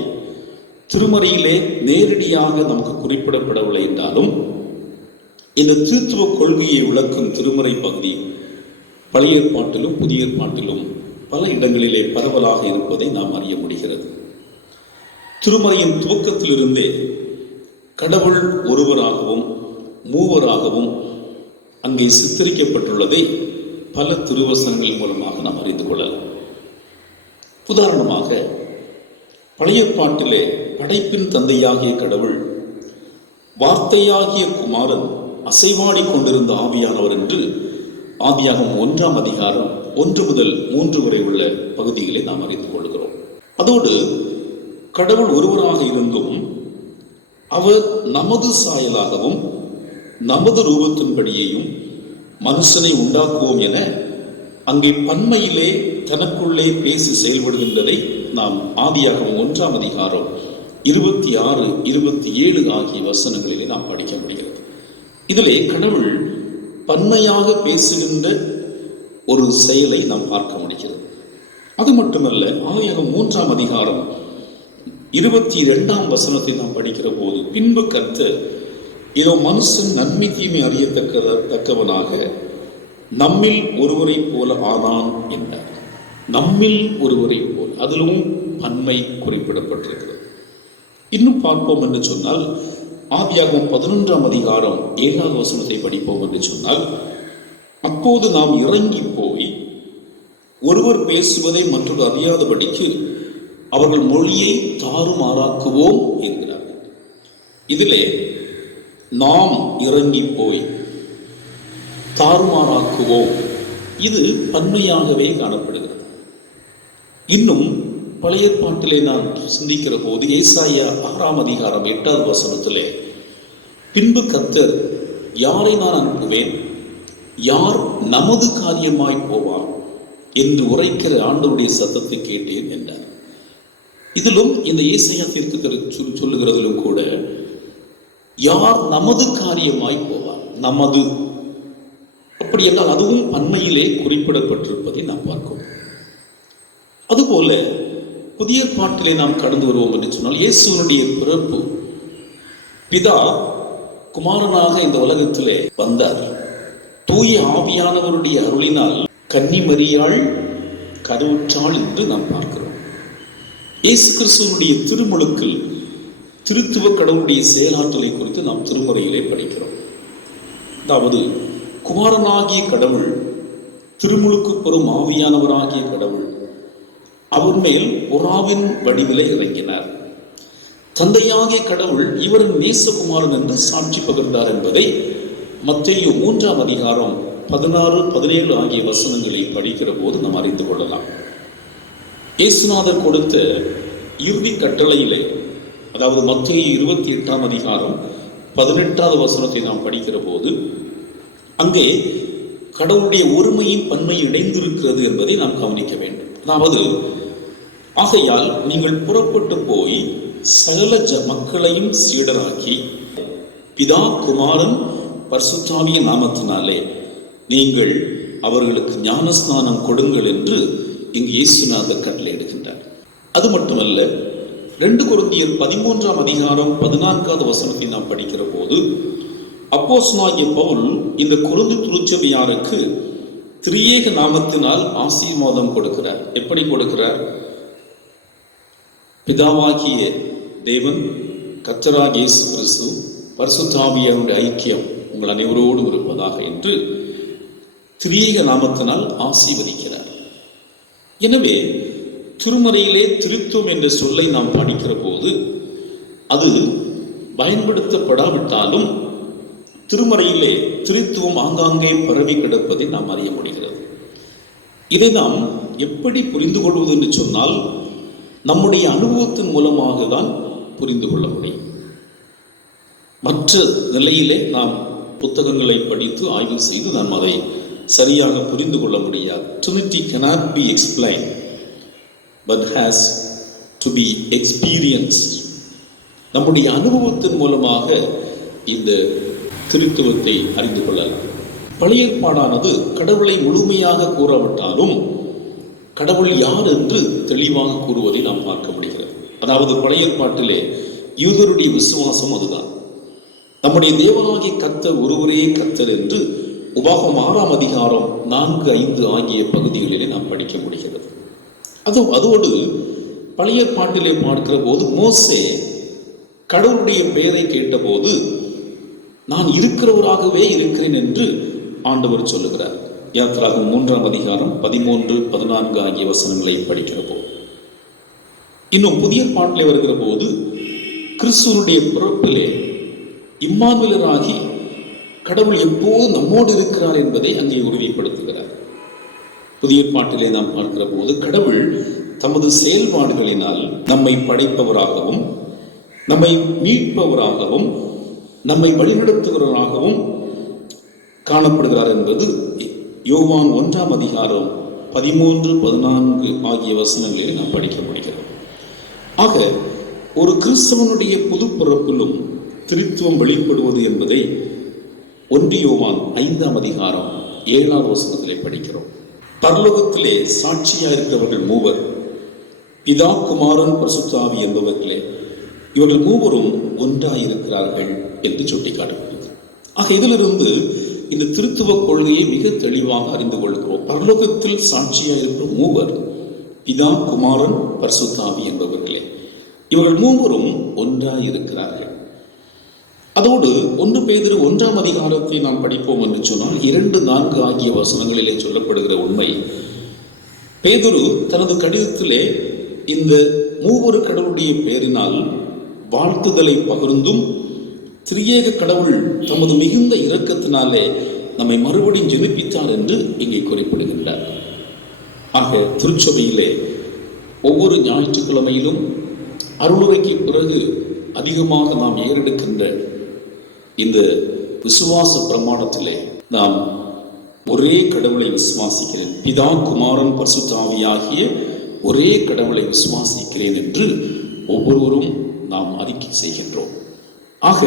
திருமறையிலே நேரடியாக நமக்கு குறிப்பிடப்படவில்லை என்றாலும், இந்த திருத்துவ கொள்கையை விளக்கும் திருமறை பகுதி பழைய ஏற்பாட்டிலும் புதிய ஏற்பாட்டிலும் பல இடங்களிலே பரவலாக இருப்பதை நாம் அறிய முடிகிறது. திருமறையின் துவக்கத்திலிருந்தே கடவுள் ஒருவராகவும் மூவராகவும் அங்கே சித்தரிக்கப்பட்டுள்ளதை பல திருவசனங்கள் மூலமாக நாம் அறிந்து கொள்ளலாம். உதாரணமாக, பழைய ஏற்பாட்டிலே படைப்பின் தந்தையாகிய கடவுள், வார்த்தையாகிய குமாரன், அசைவாடி கொண்டிருந்த ஆவியானவர் என்று ஆதியாகமம் 1ஆம் அதிகாரம் 1 முதல் 3 வரை உள்ள பகுதிகளை நாம் அறிந்து கொள்கிறோம். அதோடு கடவுள் ஒருவராக இருந்தும் அவர் நமது சாயலாகவும் நமது ரூபத்தின்படியேயும் மனுஷனை உண்டாக்குவோம் என அங்கே பன்மையிலே தனக்குள்ளே பேசி செயல்படுகின்றதை நாம் ஆதியாகமம் 1ஆம் அதிகாரம் 26, 27 ஆகிய வசனங்களிலே நாம் படிக்க முடிகிறது. இதிலே கடவுள் பன்மையாக பேசுகின்ற ஒரு செயலை நாம் பார்க்க முடிகிறது. அது மட்டுமல்ல, ஆதியாகமம் 3ஆம் அதிகாரம் 22ஆம் வசனத்தை நாம் படிக்கிற போது, பின்பு கர்த்தர், இதோ மனுஷன் நன்மை தீமை அறியத்தக்கவனாக நம்மில் ஒருவரை போல ஆனான் என்றார். நம்மில் ஒருவரை போல், அதிலும் பன்மை குறிப்பிடப்பட்டிருக்கிறது. இன்னும் பார்ப்போம் என்று சொன்னால், ஆதியாகமம் 11ஆம் அதிகாரம் 7வது வசனத்தை படிப்போம் என்று சொன்னால், அப்போது நாம் இறங்கி போய் ஒருவர் பேசுவதை மற்றொரு அறியாதபடிக்கு அவர்கள் மொழியை தாறுமாறாக்குவோம் என்கிறார். இதிலே நாம் இறங்கி போய் தாறுமாறாக்குவோம், இது பன்மையாகவே காணப்படுகிறது. இன்னும் பழைய ஏற்பாட்டிலே நான் சிந்திக்கிற போது ஏசாயா 6ஆம் அதிகாரம் 8வது வசனத்திலே, பின்பு கர்த்தர், யாரை நான் அனுப்புவேன், யார் நமது காரியமாய் போவார் என்று உரைக்கிற ஆண்டவருடைய சத்தத்தை கேட்டேன் என்றார். இதிலும் இந்த ஏசாயா தீர்க்கதரிசி சொல்லுகிறதிலும் கூட யார் நமது காரியமாய் போவார், நமது, அப்படி என்றால் அதுவும் பன்மையிலே குறிப்பிடப்பட்டிருப்பதை நாம் பார்க்கிறோம். அதுபோல புதிய பாட்டிலே நாம் கடந்து வருவோம் என்று சொன்னால், இயேசுவினுடைய பிறப்பு, பிதா குமாரனாக இந்த உலகத்திலே வந்தார். தூய ஆவியானவருடைய அருளினால் கன்னி மரியாள் கருவுற்றாள் என்று நாம் பார்க்கிறோம். இயேசு கிறிஸ்துவனுடைய திருமுழுக்கில் திருத்துவ கடவுளுடைய செயலாற்றலை குறித்து நாம் திருமுறையிலே படிக்கிறோம். அதாவது குமாரனாகிய கடவுள், திருமுழுக்கு பெறும் ஆவியானவராகிய கடவுள் அவர் மேல் புறாவின் வடிவிலே இறங்கினார். தந்தையாகிய கடவுள் இவரின் நேசகுமாரன் என்று சாட்சி பகிர்ந்தார் என்பதை மத்தேயு 3ஆம் அதிகாரம் 16, 17 ஆகிய வசனங்களை படிக்கிற போது நாம் அறிந்து கொள்ளலாம். இயேசுநாதர் கொடுத்த இறுதி கட்டளையிலே, அதாவது மத்தேயு 28ஆம் அதிகாரம் 18வது வசனத்தை நாம் படிக்கிற போது, அங்கே கடவுளுடைய ஒருமையின் பன்மை இணைந்திருக்கிறது என்பதை நாம் கவனிக்க வேண்டும். அதாவது, ஆகையால் நீங்கள் புறப்பட்டு போய் சகல மக்களையும் சீடராக்கி பிதா குமாரன் பரிசுத்தாவிய நாமத்தினாலே நீங்கள் அவர்களுக்கு ஞானஸ்நானம் கொடுங்கள் என்று இங்கு இயேசுநாதர் கட்டளையிடுகின்றார். அது மட்டுமல்ல, 2 கொரிந்தியர் 13ஆம் அதிகாரம் 14வது வசனத்தை நாம் படிக்கிற போது அப்போஸ்தலனாகிய பவுல் இந்த கொரிந்து திருச்சபையாருக்கு திரியேக நாமத்தினால் ஆசீர்வாதம் கொடுக்கிறார். எப்படி கொடுக்கிறார்? பிதாவாகிய தேவன், கர்த்தராகிய இயேசு கிறிஸ்து, பரிசுத்த ஆவியானவருடைய ஐக்கியம் உங்கள் அனைவரோடும் இருப்பதாக என்று திரியேக நாமத்தினால் ஆசீர்வதிக்கிறார். எனவே திருமறையிலே திருத்துவம் என்ற சொல்லை நாம் படிக்கிற போது அது பயன்படுத்தப்படாவிட்டாலும் திருமறையிலே திருத்துவம் ஆங்காங்கே பரவி கிடப்பதை நாம் அறிய முடிகிறது. இதை நாம் எப்படி புரிந்து கொள்வது என்று சொன்னால், நம்முடைய அனுபவத்தின் மூலமாக தான் புரிந்து கொள்ள முடியும். மற்ற நிலையிலே நாம் புத்தகங்களை படித்து ஆய்வு செய்து நாம் அதை சரியாக புரிந்து கொள்ள முடியாது. Trinity cannot be explained but has to be experienced. நம்முடைய அனுபவத்தின் மூலமாக இந்த திருத்துவத்தை அறிந்து கொள்ளலாம். பழைய ஏற்பாடானது கடவுளை முழுமையாக கூறாவிட்டாலும் கடவுள் யார் என்று தெளிவாக கூறுவதை நாம் பார்க்க முடிகிறது. அதாவது, பழைய ஏற்பாட்டிலே யூதருடைய விசுவாசம் அதுதான். நம்முடைய தேவனாகிய கர்த்தர் ஒருவரே கர்த்தர் என்று உபாகமம் 6ஆம் அதிகாரம் 4, 5 ஆகிய பகுதிகளிலே நாம் படிக்க முடிகிறது. அதோடு பழைய ஏற்பாட்டிலே பார்க்கிற போது மோசே கடவுளுடைய பெயரை கேட்டபோது நான் இருக்கிறவராகவே இருக்கிறேன் என்று ஆண்டவர் சொல்லுகிறார். யாத்திராகமம் 3ஆம் அதிகாரம் 13, 14 ஆகிய வசனங்களை படிக்கிற போது, இன்னும் புதிய ஏற்பாட்டிலே வருகிற போது கிறிஸ்துவனுடைய பிறப்பிலே இம்மானுவேலராகி கடவுள் எப்போது நம்மோடு இருக்கிறார் என்பதை அங்கே உறுதிப்படுத்துகிறார். புதிய ஏற்பாட்டிலே நாம் பார்க்கிற போது கடவுள் தமது செயல்பாடுகளினால் நம்மை படைப்பவராகவும் நம்மை மீட்பவராகவும் நம்மை வழிநடத்துகிறவராகவும் காணப்படுகிறார் என்பது யோவான் 1ஆம் அதிகாரம் 13, 14 ஆகிய வசனங்களிலே நாம் படிக்க முடிகிறது. ஆக ஒரு கிறிஸ்தவனுடைய புது பிறப்பிலும் திருத்துவம் வெளிப்படுவது என்பதை 1 யோவான் 5ஆம் அதிகாரம் 7ஆவது வசனத்திலே படிக்கிறோம். பரலோகத்திலே சாட்சியாக இருக்கிறவர்கள் மூவர், பிதா குமாரன் பரிசுத்த ஆவி என்பவர்களே, இவர்கள் மூவரும் ஒன்றாயிருக்கிறார்கள் என்று சுட்டிக்காட்டப்படுகிறது. ஆக இதிலிருந்து இந்த திருத்துவ கொள்கையை மிக தெளிவாக அறிந்து கொள்கிறோம். பரலோகத்தில் சாட்சியாக இருக்கிற மூவர், பிதா குமாரன் பரிசுத்த ஆவி என்பவர்களே, இவர்கள் மூவரும் ஒன்றாயிருக்கிறார்கள். அதோடு 1 பேதுரு 1ஆம் அதிகாரத்தை நாம் படிப்போம் என்று சொன்னால் 2, 4 ஆகிய வசனங்களிலே சொல்லப்படுகிற உண்மை, பேதுரு தனது கடிதத்திலே இந்த மூவரு கடவுளுடைய பெயரினால் வாழ்த்துதலை பகிர்ந்தும் திரியேக கடவுள் தமது மிகுந்த இரக்கத்தினாலே நம்மை மறுபடியும் ஜெனிப்பித்தார் என்று இங்கே குறிப்பிடுகின்றார். ஆக திருச்சபையிலே ஒவ்வொரு ஞாயிற்றுக்கிழமையிலும் அருளுரைக்கு பிறகு அதிகமாக நாம் ஏறெடுக்கின்ற இந்த விசுவாச பிரமாணத்திலே நாம் ஒரே கடவுளை விசுவாசிக்கிறேன், பிதா குமாரன் பரிசுத்த ஆவியாகிய ஒரே கடவுளை விசுவாசிக்கிறேன் என்று ஒவ்வொருவரும் நாம் அறிக்கை செய்கின்றோம். ஆக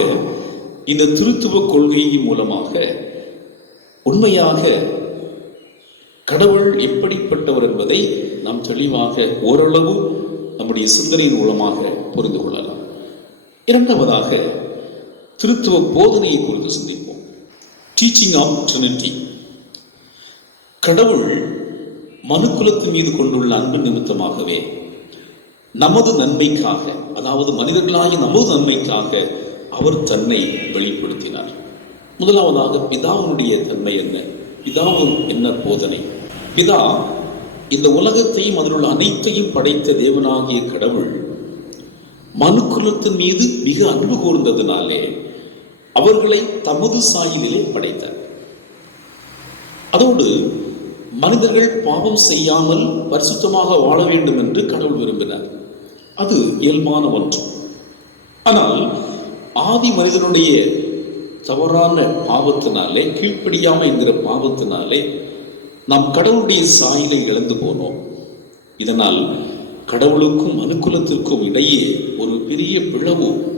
இந்த திருத்துவ கொள்கையின் மூலமாக உண்மையாக கடவுள் எப்படிப்பட்டவர் என்பதை நாம் தெளிவாக ஓரளவு நம்முடைய சிந்தனையின் மூலமாக புரிந்து கொள்ளலாம். இரண்டாவதாக திருத்துவ போதனையை குறித்து சிந்திப்போம். Teaching of trinity. கடவுள் மனுக்குலத்தின் மீது கொண்டுள்ள அன்பு நிமித்தமாகவே நமது நன்மைக்காக, அதாவது மனிதர்களாகிய நமது நன்மைக்காக அவர் தன்னை வெளிப்படுத்தினார். முதலாவதாக பிதாவினுடைய தன்மை என்ன, பிதாவின் என்ன போதனை? பிதா இந்த உலகத்தையும் அதில் உள்ள அனைத்தையும் படைத்த தேவனாகிய கடவுள் மனுக்குலத்தின் மீது மிக அன்பு கூர்ந்ததினாலே அவர்களை தமது சாயலிலே படைத்தார். அதோடு மனிதர்கள் பாவம் செய்யாமல் பரிசுத்தமாக வாழ வேண்டும் என்று கடவுள் விரும்பினார். அது இயல்பான ஒன்று. ஆனால் ஆதி மனிதனுடைய தவறான பாவத்தினாலே, கீழ்ப்படியாமை என்கிற பாவத்தினாலே நாம் கடவுளுடைய சாயலை இழந்து போனோம். இதனால் கடவுளுக்கும் மனுக்குலத்திற்கும் இடையே ஒரு பெரிய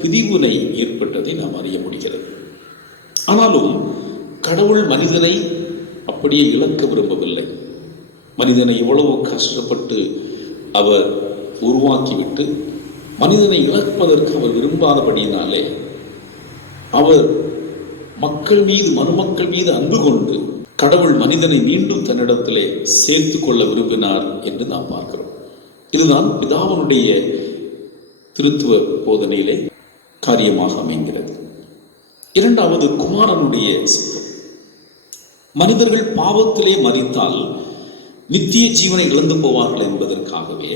பிரிவினை ஏற்பட்டதை நாம் அறிய முடிகிறது. ஆனாலும் கடவுள் மனிதனை அப்படியே இழக்க விரும்பவில்லை. மனிதனை இவ்வளவு கஷ்டப்பட்டு அவர் உருவாக்கிவிட்டு மனிதனை இழப்பதற்கு அவர் விரும்பாதபடியினாலே அவர் மனுமக்கள் மீது அன்பு கொண்டு கடவுள் மனிதனை மீண்டும் தன்னிடத்திலே சேர்த்து கொள்ள விரும்பினார் என்று நாம் பார்க்கிறோம். இதுதான் பிதாவினுடைய திருத்துவ போதனையிலே காரியமாக அமைகிறது. இரண்டாவது, குமாரனுடைய சித்தம். மனிதர்கள் பாவத்திலே மரித்தால் நித்திய ஜீவனை இழந்து போவார்கள் என்பதற்காகவே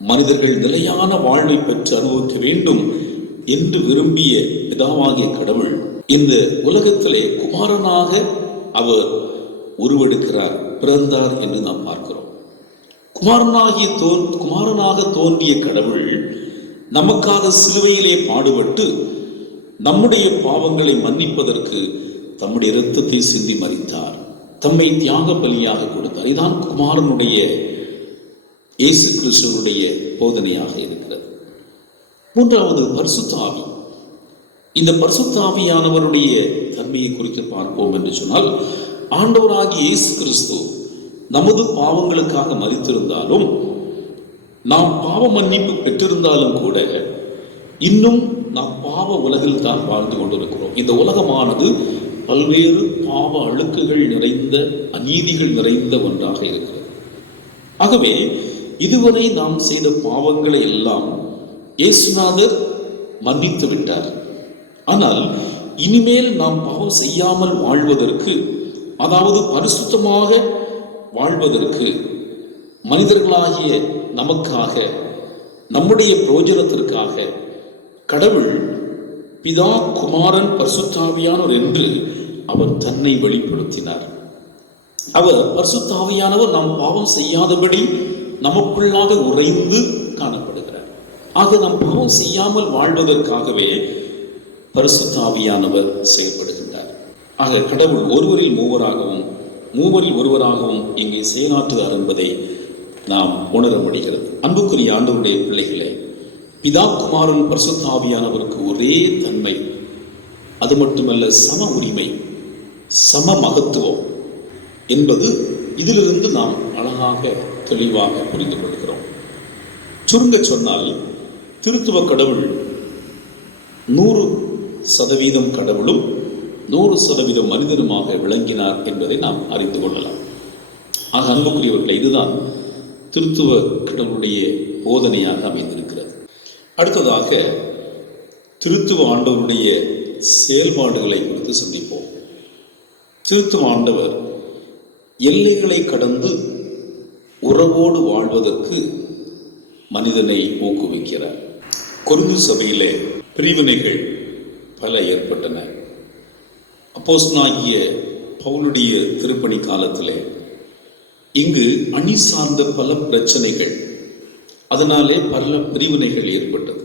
மனிதர்கள் நிலையான வாழ்வை பெற்று அனுபவிக்க வேண்டும் என்று விரும்பிய பிதாவாகிய கடவுள் இந்த உலகத்திலே குமாரனாக அவர் உருவெடுக்கிறார், பிறந்தார் என்று நாம் பார்க்கிறோம். குமாரனாக தோன்றிய கடவுள் நமக்காக சிலுவையிலே பாடுபட்டு நம்முடைய பாவங்களை மன்னிப்பதற்கு தம்முடைய இரத்தத்தை சிந்தி மரித்தார், தம்மை தியாக பலியாக கொடுத்தார். இதுதான் குமாரனுடைய, இயேசு கிறிஸ்துவனுடைய போதனையாக இருக்கிறது. மூன்றாவது, பரிசுத்த ஆவி. இந்த பரிசுத்த ஆவியானவருடைய தன்மையை குறித்து பார்ப்போம் என்று சொன்னால், ஆண்டவராகிய இயேசு கிறிஸ்து நமது பாவங்களுக்காக மரித்திருந்தாலும், நாம் பாவ மன்னிப்பு பெற்றிருந்தாலும் கூட இன்னும் நாம் பாவ உலகில் தான் வாழ்ந்து கொண்டிருக்கிறோம். இந்த உலகமானது பல்வேறு பாவ அழுக்குகள் நிறைந்த, அநீதிகள் நிறைந்த ஒன்றாக இருக்கிறது. ஆகவே இதுவரை நாம் செய்த பாவங்களை எல்லாம் இயேசுநாதர் மன்னித்து விட்டார். ஆனால் இனிமேல் நாம் பாவம் செய்யாமல் வாழ்வதற்கு, அதாவது பரிசுத்தமாக வாழ்வதற்கு, மனிதர்களாகிய நமக்காக, நம்முடைய பிரயோஜனத்திற்காக கடவுள் பிதா, குமாரன், பரிசுத்தாவியானவர் என்று அவர் தன்னை வெளிப்படுத்தினார். அவர் பரிசுத்தாவியானவர் நாம் பாவம் செய்யாதபடி நமக்குள்ளாக உறைந்து காணப்படுகிறார். ஆக நாம் பாவம் செய்யாமல் வாழ்வதற்காகவே பரிசுத்தாவியானவர் செயல்படுகின்றார். ஆக கடவுள் ஒருவரில் மூவராகவும் மூவரில் ஒருவராகவும் இங்கே செயலாற்றுகிறார் என்பதை நாம் உணர முடிகிறது. அன்புக்குரிய ஆண்டவருடைய பிள்ளைகளே, பிதா, குமாரன், பரிசுத்த ஆவியானவருக்கு ஒரே தன்மை, அது மட்டுமல்ல சம உரிமை, சம மகத்துவம் என்பது இதிலிருந்து நாம் அழகாக தெளிவாக புரிந்து கொள்கிறோம். சுருங்க சொன்னால், திருத்துவ கடவுள் 100% கடவுளும் 100% மனிதனுமாக விளங்கினார் என்பதை நாம் அறிந்து கொள்ளலாம். ஆக அன்புக்குரியவர்களே, இதுதான் திருத்துவ கடவுளுடைய போதனையாக அமைந்திருக்கிறது. அடுத்ததாக திருத்துவ ஆண்டவருடைய செயல்பாடுகளை குறித்து சிந்திப்போம். திருத்துவ ஆண்டவர் எல்லைகளை கடந்து உறவோடு வாழ்வதற்கு மனிதனை ஊக்குவிக்கிறார். கொரிந்து சபையிலே பிரிவினைகள் பல ஏற்பட்டன. அப்போஸ்தலனாகிய பவுலுடைய திருப்பணி காலத்திலே இங்கு அணி சார்ந்த பல பிரச்சனைகள், அதனாலே பல பிரிவினைகள் ஏற்பட்டது.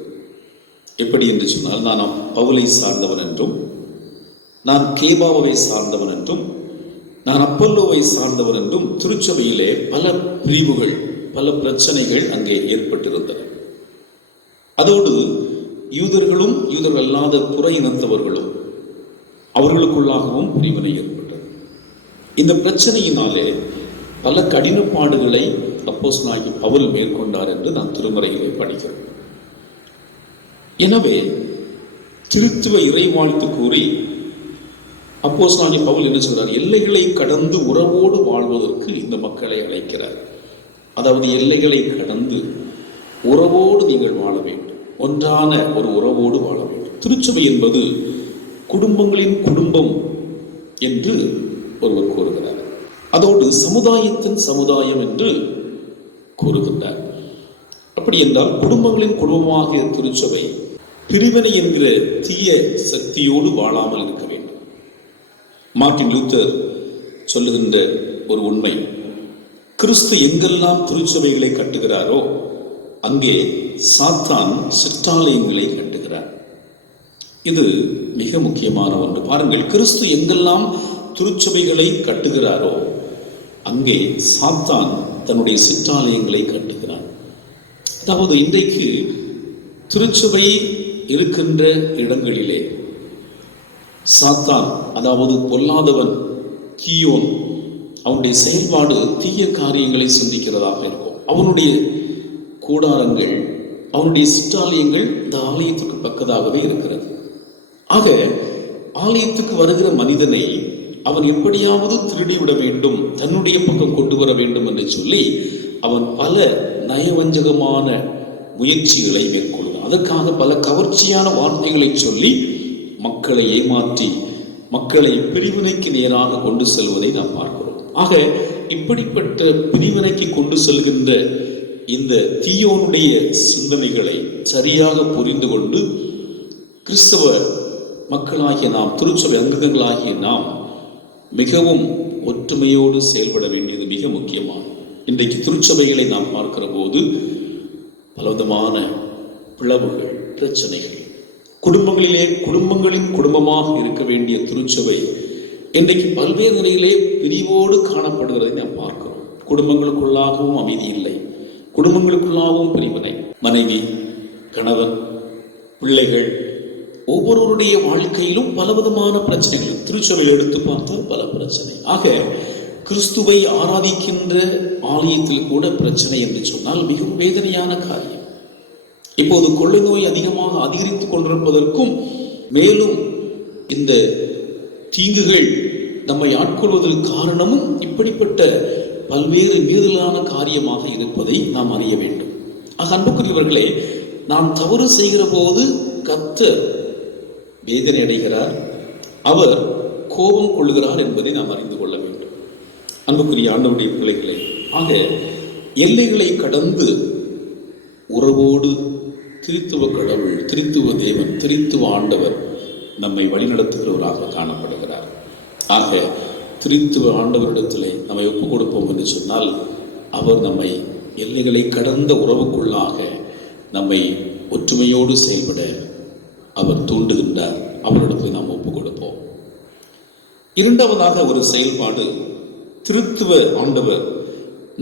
எப்படி என்று சொன்னால், நான் பவுலை சார்ந்தவன் என்றும், நான் கேபாவை சார்ந்தவன் என்றும், நான் அப்பல்லோவை சார்ந்தவன் என்றும் திருச்சபையிலே பல பிரிவுகள், பல பிரச்சனைகள் அங்கே ஏற்பட்டிருந்தன. அதோடு யூதர்களும் யூதர்கள் அல்லாத புற இனத்தவர்களும் அவர்களுக்குள்ளாகவும் பிரிவினை ஏற்பட்டது. இந்த பிரச்சனையினாலே பல கடினப்பாடுகளை அப்போஸ்தலனாகிய பவுல் மேற்கொண்டார் என்று நாம் திருமறையிலே படிக்கிறோம். எனவே திருத்துவ இறைவாழ்த்து கூறி அப்போஸ்தலனாகிய பவுல் என்ன சொல்றார்? எல்லைகளை கடந்து உறவோடு வாழ்வதற்கு இந்த மக்களை அழைக்கிறார். அதாவது எல்லைகளை கடந்து உறவோடு நீங்கள் வாழ வேண்டும், ஒன்றான ஒரு உறவோடு வாழ வேண்டும். திருச்சபை என்பது குடும்பங்களின் குடும்பம் என்று ஒருவர் கூறுகிறார். அதோடு சமுதாயத்தின் சமுதாயம் என்று கூறுகின்றார். அப்படி என்றால் குடும்பங்களின் குடும்பமாகிய திருச்சபை பிரிவினை என்கிற தீய சக்தியோடு வாழாமல் இருக்க வேண்டும். மார்ட்டின் லூத்தர் சொல்லுகின்ற ஒரு உண்மை, கிறிஸ்து எங்கெல்லாம் திருச்சபைகளை கட்டுகிறாரோ அங்கே சாத்தான் சிற்றாலயங்களை கட்டுகிறார். இது மிக முக்கியமான ஒன்று. பாருங்கள், கிறிஸ்து எங்கெல்லாம் திருச்சபைகளை கட்டுகிறாரோ அங்கே சாத்தான் தன்னுடைய சிற்றாலயங்களை கட்டுகிறான். அதாவது இன்றைக்கு திருச்சபை இருக்கின்ற இடங்களிலே சாத்தான், அதாவது பொல்லாதவன், தீயோன், அவனுடைய செயல்பாடு தீய காரியங்களை சிந்திக்கிறதாக இருக்கும். அவனுடைய கூடாரங்கள், அவனுடைய சிற்றாலயங்கள் இந்த ஆலயத்துக்கு பக்கதாகவே இருக்கிறது. ஆக ஆலயத்துக்கு வருகிற மனிதனை அவன் எப்படியாவது திருடிவிட வேண்டும், தன்னுடைய பக்கம் கொண்டு வர வேண்டும் என்று சொல்லி அவன் பல நயவஞ்சகமான முயற்சிகளை மேற்கொள்கிறான். அதற்காக பல கவர்ச்சியான வார்த்தைகளை சொல்லி மக்களை ஏமாற்றி மக்களை பிரிவினைக்கு நேராக கொண்டு செல்வதை நாம் பார்க்கிறோம். ஆக இப்படிப்பட்ட பிரிவினைக்கு கொண்டு செல்கின்ற இந்த தீயோனுடைய சிந்தனைகளை சரியாக புரிந்து கொண்டு கிறிஸ்தவ மக்களாகிய நாம், திருச்சபை அங்கங்களாகிய நாம் மிகவும் ஒற்றுமையோடு செயல்பட வேண்டியது மிக முக்கியமானது. இன்றைக்கு திருச்சபைகளை நாம் பார்க்கிற போது பலவிதமான பிளவுகள், பிரச்சனைகள், குடும்பங்களிலே குடும்பங்களின் குடும்பமாக இருக்க வேண்டிய திருச்சபை இன்றைக்கு பல்வேறு நிலையிலே பிரிவோடு காணப்படுகிறதை நாம் பார்க்கிறோம். குடும்பங்களுக்குள்ளாகவும் அமைதி இல்லை, குடும்பங்களுக்குள்ளாகவும் பிரிவினை, மனைவி, கணவன், பிள்ளைகள், ஒவ்வொருவருடைய வாழ்க்கையிலும் பலவிதமான பிரச்சனைகள். திருச்சபையில் எடுத்து பார்த்தால் பல பிரச்சனை. ஆக கிறிஸ்துவை ஆராதிக்கின்ற ஆலயத்தில் கூட பிரச்சனை என்று சொன்னால் மிகவும் வேதனையான காரியம். இப்போது கொள்ளை நோய் அதிகமாக அதிகரித்துக் கொண்டிருப்பதற்கும் மேலும் இந்த தீங்குகள் நம்மை ஆட்கொள்வதற்கு காரணமும் இப்படிப்பட்ட பல்வேறு மீறலான காரியமாக இருப்பதை நாம் அறிய வேண்டும். அன்புக்குரியவர்களே, நாம் தவறு செய்கிற போது கர்த்தர் வேதனை அடைகிறார், அவர் கோபம் கொள்கிறார் என்பதை நாம் அறிந்து கொள்ள வேண்டும். அன்புக்குரிய ஆண்டவருடைய பிள்ளைகளே, ஆக எல்லைகளை கடந்து உறவோடு திருத்துவ கடவுள், திருத்துவ தேவன், திருத்துவ ஆண்டவர் நம்மை வழிநடத்துகிறவராக காணப்படுகிறார். ஆக திருத்துவ ஆண்டவரிடத்திலே நம்மை ஒப்புக் கொடுப்போம் என்று சொன்னால் அவர் நம்மை எல்லைகளை கடந்த உறவுக்குள்ளாக நம்மை ஒற்றுமையோடு செயல்பட அவர் தூண்டுகின்றார். அவரிடத்தில் நாம் ஒப்புக் கொடுப்போம். இரண்டாவதாக ஒரு செயல்பாடு, திருத்துவ ஆண்டவர்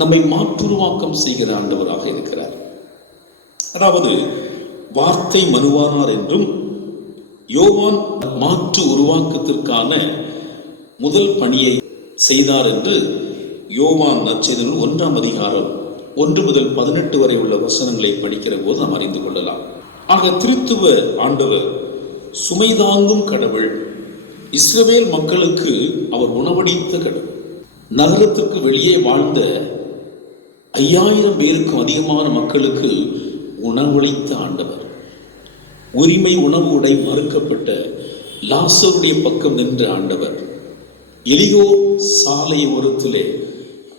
நம்மை மாற்றுருவாக்கம் செய்கிற ஆண்டவராக இருக்கிறார். அதாவது வார்த்தை மனுவானார் என்றும் யோவான் மாற்று உருவாக்கத்திற்கான முதல் பணியை செய்தார் என்று யோவான் நற்செய்தி 1ஆம் அதிகாரம் 1 முதல் 18 வரை உள்ள வசனங்களை படிக்கிற போது நாம் அறிந்து கொள்ளலாம். ஆக திருத்துவ ஆண்டவர் சுமைதாங்கும் கடவுள், இஸ்ரவேல் மக்களுக்கு அவர் உணவளித்த கடவுள், நகரத்திற்கு வெளியே வாழ்ந்த 5000 பேருக்கும் அதிகமான மக்களுக்கு உணவளித்த ஆண்டவர், உரிமை உணவு உடை மறுக்கப்பட்ட லாசருடைய பக்கம் நின்ற ஆண்டவர், எலியோ சாலை ஓரத்திலே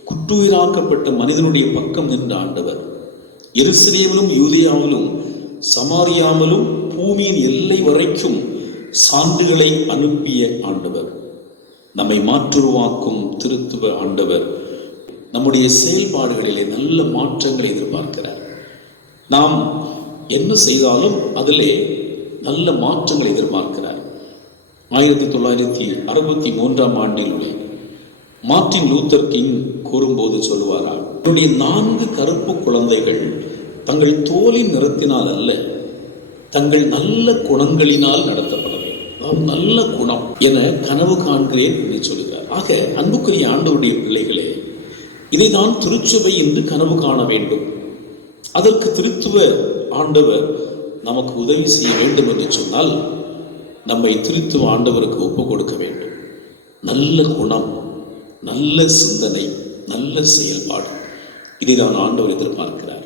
குற்றுயிராக்கப்பட்ட மனிதனுடைய பக்கம் நின்ற ஆண்டவர், எருசலேமிலும் யூதேயாவிலும் சமாரியாவிலும் பூமியின் எல்லை வரைக்கும் சான்றுகளை அனுப்பிய ஆண்டவர், நம்மை மாற்றுருவாக்கும் திருத்துவ ஆண்டவர் நம்முடைய செயல்பாடுகளிலே நல்ல மாற்றங்களை எதிர்பார்க்கிறார். நாம் என்ன செய்தாலும் அதிலே நல்ல மாற்றங்களை எதிர்பார்க்கிறார். 1963ஆம் ஆண்டில் மார்ட்டின் லூத்தர் கிங் கூறும்போது சொல்லுவாரால், என்னுடைய 4 கருப்பு குழந்தைகள் தங்கள் தோலின் நிறத்தினால் அல்ல, தங்கள் நல்ல குணங்களினால் நடத்தப்பட வேண்டும், நல்ல குணம் என கனவு காண்கிறேன் என்று சொல்லுகிறார். ஆக அன்புக்குரிய ஆண்டவருடைய பிள்ளைகளே, இதை நான் திருச்சபை என்று கனவு காண வேண்டும். அதற்கு திருத்துவ ஆண்டவர் நமக்கு உதவி செய்ய வேண்டும் என்று சொன்னால் நம்மை திருத்துவ ஆண்டவருக்கு ஒப்புக் கொடுக்க வேண்டும். நல்ல குணம், நல்ல சிந்தனை, நல்ல செயல்பாடு, இதை தான் ஆண்டவர் எதிர்பார்க்கிறார்.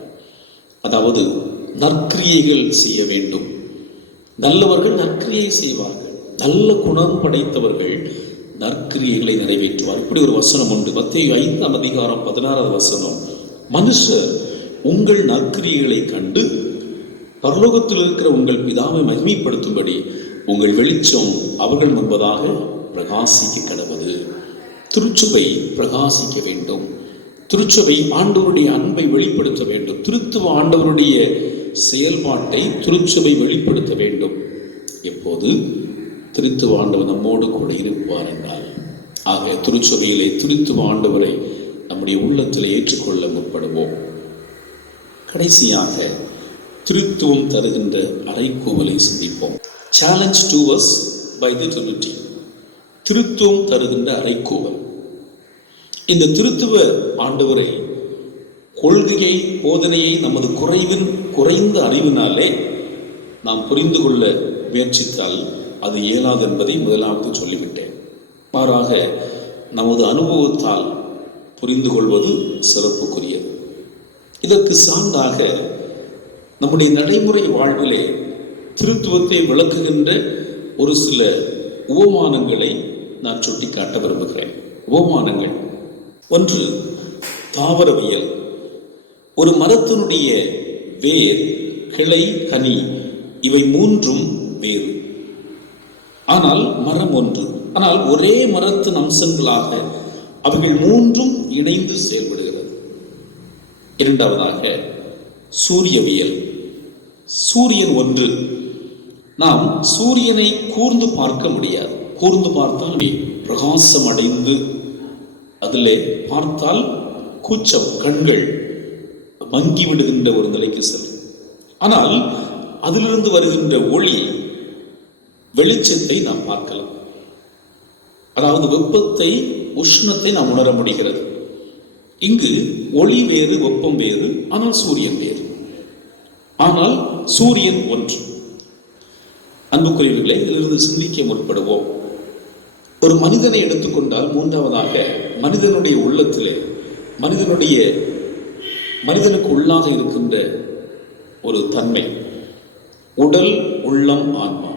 அதாவது நற்கிரியைகள் செய்ய வேண்டும். நல்லவர்கள் நற்கிரியை செய்வார்கள், நல்ல குணம் படைத்தவர்கள் நற்கிரியைகளை நிறைவேற்றுவார். இப்படி ஒரு வசனம் உண்டு. மத்தேயு 5ஆம் அதிகாரம் 16வது வசனம், மனுஷர் உங்கள் நற்கிரியைகளை கண்டு பரலோகத்தில் இருக்கிற உங்கள் பிதாவை மகிமைப்படுத்தும்படி உங்கள் வெளிச்சம் அவர்கள் முன்பதாக பிரகாசிக்க கடவுது. திருச்சபை பிரகாசிக்க வேண்டும். திருச்சபை ஆண்டவருடைய அன்பை வெளிப்படுத்த வேண்டும். திருத்துவ ஆண்டவருடைய செயல்பாட்டை திருச்சபை வெளிப்படுத்த வேண்டும். எப்போது? திருத்துவ ஆண்டவர் நம்மோடு கூட இருப்பார் என்றால், ஆக திருச்சபையிலே திருத்துவ ஆண்டவரை நம்முடைய உள்ளத்தில் ஏற்றுக்கொள்ள முற்படுவோம். கடைசியாக திருத்துவம் தருகின்ற அறைகூவலை சிந்திப்போம். Challenge to us by the Trinity. திருத்துவம் தருகின்ற அறைகூவல். இந்த திருத்துவ ஆண்டவரை கொள்கையை போதனையை நமது குறைந்த அறிவினாலே நாம் புரிந்து கொள்ள முயற்சித்தால் அது இயலாது என்பதை முதலாவது சொல்லிவிட்டேன். மாறாக நமது அனுபவத்தால் புரிந்து கொள்வது சிறப்புக்குரியது. இதற்கு சான்றாக நம்முடைய நடைமுறை வாழ்விலே திருத்துவத்தை விளக்குகின்ற ஒரு சில உவமானங்களை நான் சுட்டிக்காட்ட விரும்புகிறேன். உவமானங்கள். ஒன்று, தாவரவியல். ஒரு மரத்தினுடைய வேர், கிளை, கனி இவை மூன்றும் வேறு. ஆனால் மரம் ஒன்று. ஆனால் ஒரே மரத்தின் அம்சங்களாக அவைகள் மூன்றும் இணைந்து செயல்படுகிறது. இரண்டாவதாக சூரியவியல். சூரியன் ஒன்று. நாம் சூரியனை கூர்ந்து பார்க்க முடியாது. கூர்ந்து பார்த்தால் பிரகாசம் அடைந்து அதிலே பார்த்தால் கூச்சம், கண்கள் மங்கி விடுகின்ற ஒரு நிலைக்கு செல்லும். ஆனால் அதிலிருந்து வருகின்ற ஒளி, வெளிச்சத்தை நாம் பார்க்கலாம். அதாவது வெப்பத்தை, உஷ்ணத்தை நாம் உணர முடிகிறது. இங்கு ஒளி வேறு, வெப்பம் வேறு, ஆனால் சூரியன் வேறு. ஆனால் சூரியன் ஒன்று. அன்புக்குரியவர்களே, இதிலிருந்து சிந்திக்க முற்படுவோம். ஒரு மனிதனை எடுத்துக்கொண்டால், மூன்றாவதாக மனிதனுடைய உள்ளத்திலே மனிதனுக்கு உள்ளாக இருக்கின்ற ஒரு தன்மை, உடல், உள்ளம், ஆன்மா,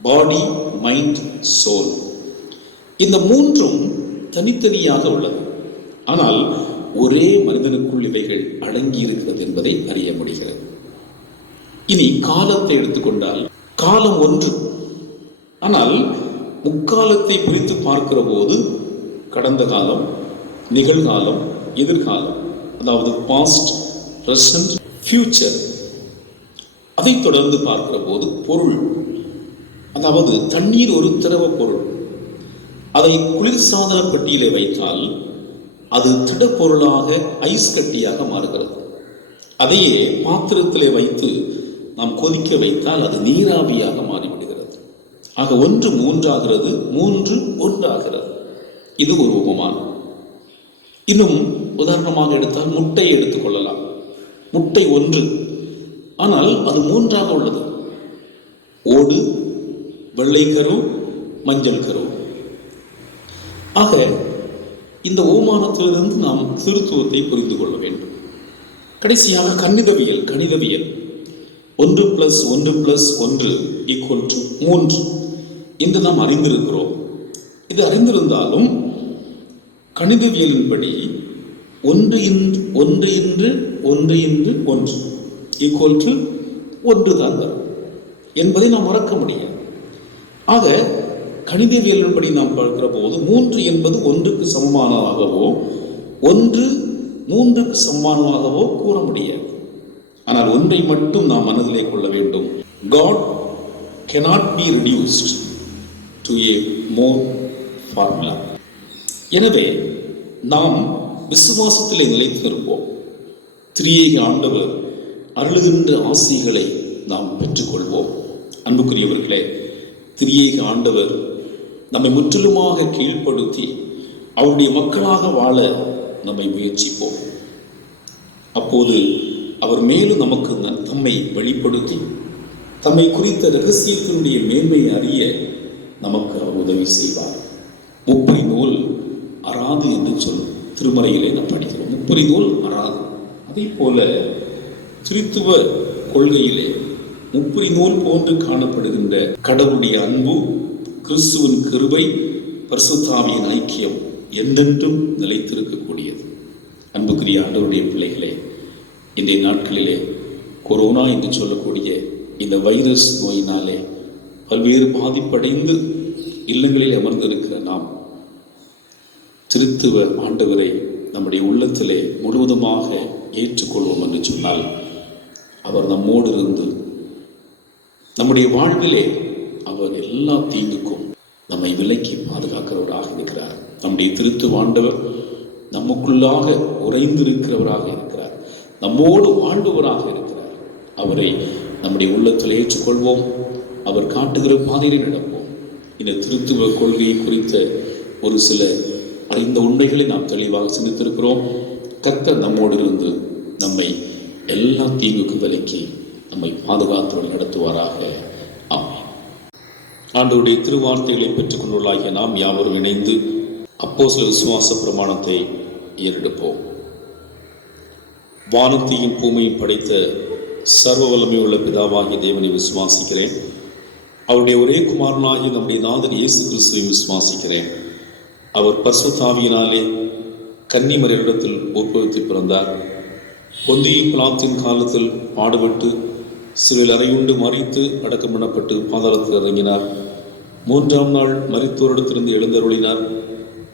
பாடி, மைண்ட், சோல். இந்த மூன்றும் தனித்தனியாக உள்ளது. ஆனால் ஒரே மனிதனுக்குள் இவைகள் அடங்கி இருக்கிறது என்பதை அறிய முடிகிறது. இனி காலத்தை எடுத்துக்கொண்டால், காலம் ஒன்று. ஆனால் முக்காலத்தை பிரித்து பார்க்கிற போது கடந்த காலம், நிகழ்காலம், எதிர்காலம், அதாவது பாஸ்ட், பிரசன்ட், ஃபியூச்சர். அதை தொடர்ந்து பார்க்கிற போது பொருள், அதாவது தண்ணீர் ஒரு திரவ பொருள். அதை குளிர்சாதன பெட்டியிலே வைத்தால் அது திடப்பொருளாக, ஐஸ் கட்டியாக மாறுகிறது. அதையே பாத்திரத்திலே வைத்து நாம் கொதிக்க வைத்தால் அது நீராவியாக மாறிவிடுகிறது. ஆக ஒன்று மூன்றாகிறது, மூன்று ஒன்றாகிறது. இது ஒரு உபமானம். இன்னும் உதாரணமாக எடுத்தால் முட்டையை எடுத்துக்கொள்ளலாம். முட்டை ஒன்று, ஆனால் அது மூன்றாக உள்ளது. ஓடு, வெள்ளை கரு, மஞ்சள் கரு. ஆக இந்த உபமானத்திலிருந்து நாம் திருத்துவத்தை புரிந்து கொள்ள வேண்டும். கடைசியாக கணிதவியல். 1 + 1 + 1 = 3 என்று நாம் அறிந்திருக்கிறோம். இது அறிந்திருந்தாலும் கணிதவியலின்படி 1 × 1 1 தான் வரும் என்பதை நாம் மறக்க முடியாது. ஆக கணிதவியலின்படி நாம் பார்க்கிற போது 3 என்பது 1க்கு சமமானதாகவோ 1 3க்கு சமமானதாகவோ கூற முடியாது. ஆனால் ஒன்றை மட்டும் நாம் மனதிலே கொள்ள வேண்டும். God cannot be reduced to a more formula. எனவே நாம் விசுவாசத்திலே நிலைத்து நிற்போம். திரியேக ஆண்டவர் அருளுகின்ற ஆசைகளை நாம் பெற்றுக்கொள்வோம். அன்புக்குரியவர்களே, திரியேக ஆண்டவர் நம்மை முற்றிலுமாக கீழ்ப்படுத்தி அவருடைய மக்களாக வாழ நம்மை முயற்சிப்போம். அப்போது அவர் மேலும் நமக்கு தம்மை வெளிப்படுத்தி தம்மை குறித்த ரகசியத்தினுடைய மேன்மையை அறிய நமக்கு அவர் உதவி செய்வார். முப்பரி நூல் அறாது என்று சொல்லும் திருமறையிலே நாம் படிக்கிறோம். முப்பரி நூல் அறாது. அதே போல திருத்துவ கொள்கையிலே முப்பரி நூல் போன்று காணப்படுகின்ற கடவுளுடைய அன்பு, கிறிஸ்துவின் கிருபை, பரிசுத்த ஆவியின் ஐக்கியம் என்றென்றும் நிலைத்திருக்கக்கூடியது. அன்புக்குரிய ஆண்டவருடைய பிள்ளைகளே, இன்றைய நாட்களிலே கொரோனா என்று சொல்லக்கூடிய இந்த வைரஸ் நோயினாலே பல்வேறு பாதிப்படைந்து இல்லங்களில் அமர்ந்திருக்கிற நாம் திருத்துவ ஆண்டவரை நம்முடைய உள்ளத்திலே முழுவதுமாக ஏற்றுக்கொள்வோம் என்று சொன்னால் அவர் நம்மோடு இருந்து நம்முடைய வாழ்விலே அவர் எல்லா தீங்குக்கும் நம்மை விலக்கி பாதுகாக்கிறவராக இருக்கிறார். நம்முடைய திருத்துவ ஆண்டவர் நமக்குள்ளாக உறைந்திருக்கிறவராக இருக்கிறார், நம்மோடு வாழ்ந்தவராக இருக்கிறார். அவரை நம்முடைய உள்ளத்தில் ஏற்றுக்கொள்வோம், அவர் காட்டுகிற பாதையில் நடப்போம். இந்த திருத்துவ கொள்கையை குறித்த ஒரு சில அறிந்த உண்மைகளை நாம் தெளிவாக சிந்தித்திருக்கிறோம். கர்த்தர் நம்மோடு இருந்து நம்மை எல்லா தீங்குக்கு விலக்கி நம்மை பாதுகாத்து நடத்துவாராக. ஆமென். ஆண்டவருடைய திருவார்த்தைகளை பெற்றுக்கொண்டுள்ளாகிய நாம் யாவரும் இணைந்து அப்போஸ்தலர் விசுவாச பிரமாணத்தை ஏறெடுப்போம். வானத்தையும் பூமியும் படைத்த சர்வ வல்லமையுள்ள பிதாவாகிய தேவனை விசுவாசிக்கிறேன். அவருடைய ஒரே குமாரனாகிய நம்முடைய நாதன் இயேசு கிறிஸ்துவை விசுவாசிக்கிறேன். அவர் பரிசுத்த ஆவியினாலே கன்னிமரியிடத்தில் உற்பத்தி பிறந்தார். பொந்திய பிலாத்தின் காலத்தில் பாடுபட்டு சிறில் அறையுண்டு மறித்து அடக்கம் பண்ணப்பட்டு பாதாளத்தில் இறங்கினார். 3ஆம் நாள் மரித்தோரிடத்திலிருந்து எழுந்தருளினார்.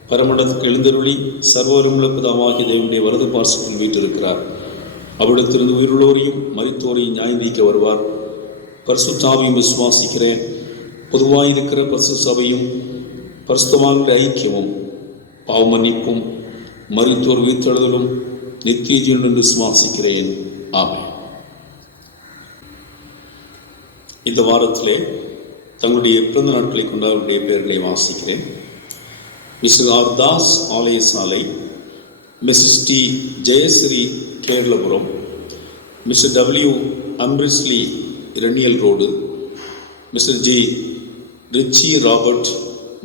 பரமண்டலத்துக்கு எழுந்தருளி சர்வவல்லமையுள்ள பிதாவாகிய தேவனுடைய வலது பார்சத்தில் வீற்றிருக்கிறார். அவரிடத்திலிருந்து உயிருள்ளோரையும் மரித்தோரையும் நியாயந்தீர்க்க வருவார். பரிசுத்த ஆவியும் விசுவாசிக்கிறேன். பொதுவாயிருக்கிற பரிசுத்த சபையும் பரிசுத்தவான்களுடைய ஐக்கியமும் பாவமன்னிப்பும் மரித்தோர் உயிர்த்தெழுதலும் நித்திய ஜீவனும் விசுவாசிக்கிறேன். ஆமென். இந்த வாரத்திலே தங்களுடைய பிறந்த நாட்களை கொண்டவருடைய பெயர்களை வாசிக்கிறேன். மிஸ்டர் ஆர் தாஸ் ஆலய சாலை, Mrs D Jayasree Keralapuram, Mr W அம்ரிஸ்லி Eraniel road, Mr G Richie Robert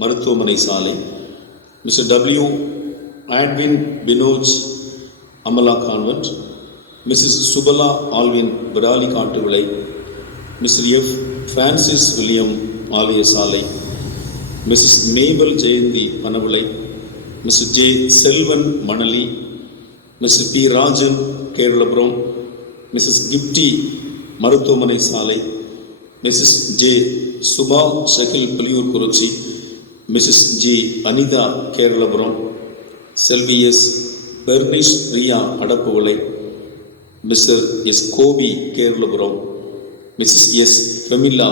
மருத்துவமனை சாலை, Mr W Adwin Binoj Amala convent, Mrs Subala Alvin விராலி காட்டு விளை, மிஸ்டர் எஃப் பிரான்சிஸ் வில்லியம் ஆலய சாலை, Mrs Mabel Jayanthi Panavilai, Mr J Selvan Manali, Mr P Rajan Keralapuram, Mrs Gifty மருத்துவமனை சாலை, Mrs J Suba Shakil Puliyur Kurichi, Mrs G Anitha Keralapuram, Selvi S Bernish Riya Adappu Vilai, mister S Gopi Keralapuram, Mrs S Femila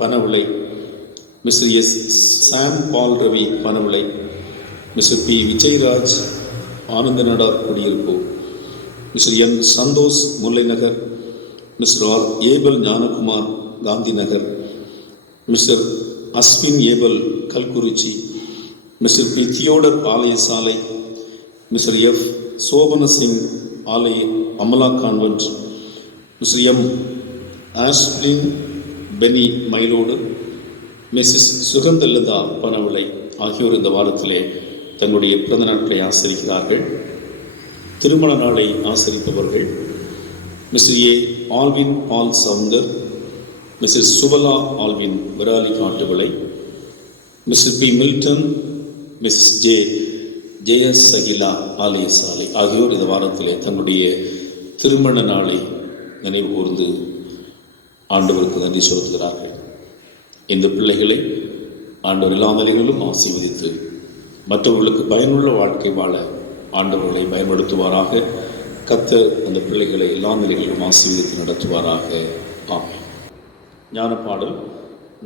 Panavilai, Mr S Sam Paul Ravi Panavilai, Mr P Vijayaraj Anantha Nadar Kudiyiruppu, Mr N Santhosh Mullai Nagar, Mr R Abel Gnanakumar Gandhi Nagar, Mr Ashwin Abel Kalkurichi, Mr P Theodore ஆலய சாலை, Mr F Sobana Singh ஆலய Amala convent, Mr M Ashlin Benny Mayilodu, Mrs Suganthalatha Panavilai ஆகியோர் இந்த வாரத்திலே தங்களுடைய பிறந்த நாட்களை ஆசரிக்கிறார்கள். திருமண நாளை ஆசரிப்பவர்கள் Mr A Alvin Paul Soundar, Mrs Subala Alvin விராலி காட்டு விளை, mister P Milton, Mrs J ஜெயஸ் சகிலா ஆலய சாலை ஆகியோர் இந்த வாரத்திலே தங்களுடைய திருமண நாளை நினைவு கூர்ந்து ஆண்டவருக்கு நன்றி செலுத்துகிறார்கள். இந்த பிள்ளைகளை ஆண்டவர் எல்லா நிலைகளிலும் ஆசீர்வதித்து மற்றவர்களுக்கு பயனுள்ள வாழ்க்கை வாழ ஆண்டவர்களை பயன்படுத்துவாராக. கர்த்தர் அந்த பிள்ளைகளை எல்லா நிலைகளிலும் ஆசீர்வதித்து நடத்துவாராக. ஆமென். ஞான பாடல்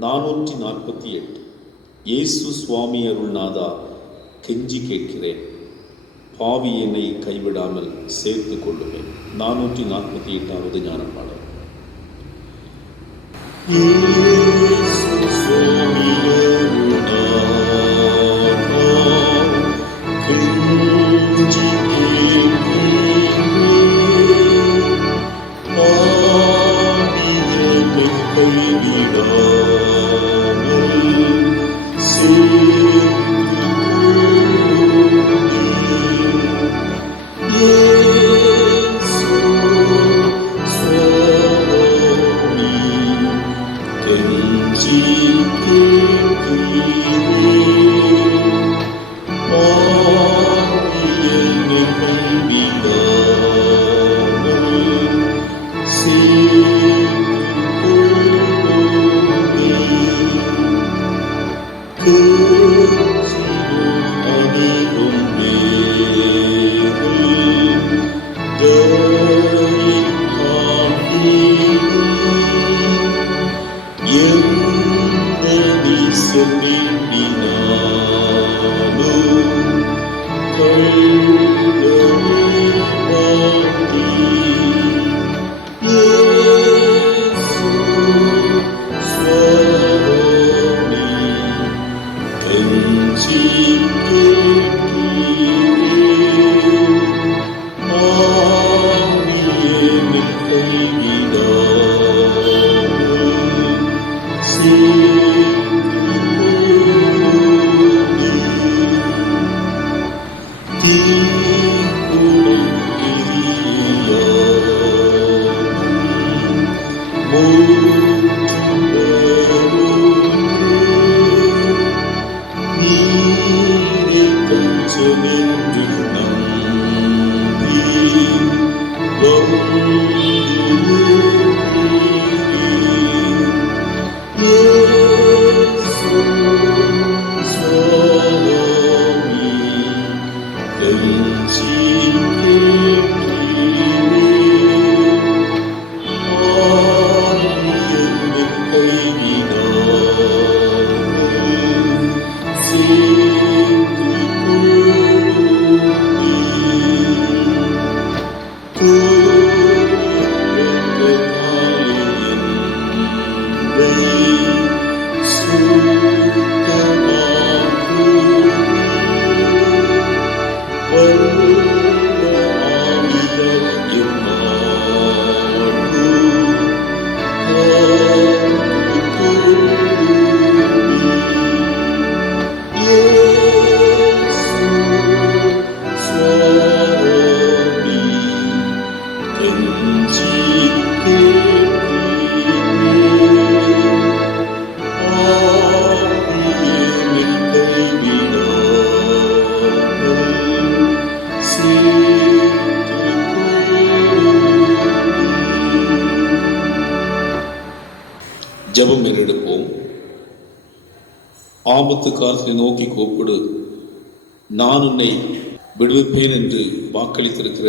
448. இயேசு சுவாமி அருள்நாதா கெஞ்சி கேட்கிறேன், பாவி என்னை கைவிடாமல் சேர்த்து கொள்ளுவேன். 448வது ஞான பாடல். Jesus. என்று நம்பி இயேசு சுவாமி கெஞ்சி ஜெபம் ஏறெடுப்போம். ஆபத்து காலத்தை நோக்கி கூப்பிடு, நான் உன்னை விடுவிப்பேன் என்று வாக்களித்திருக்கிற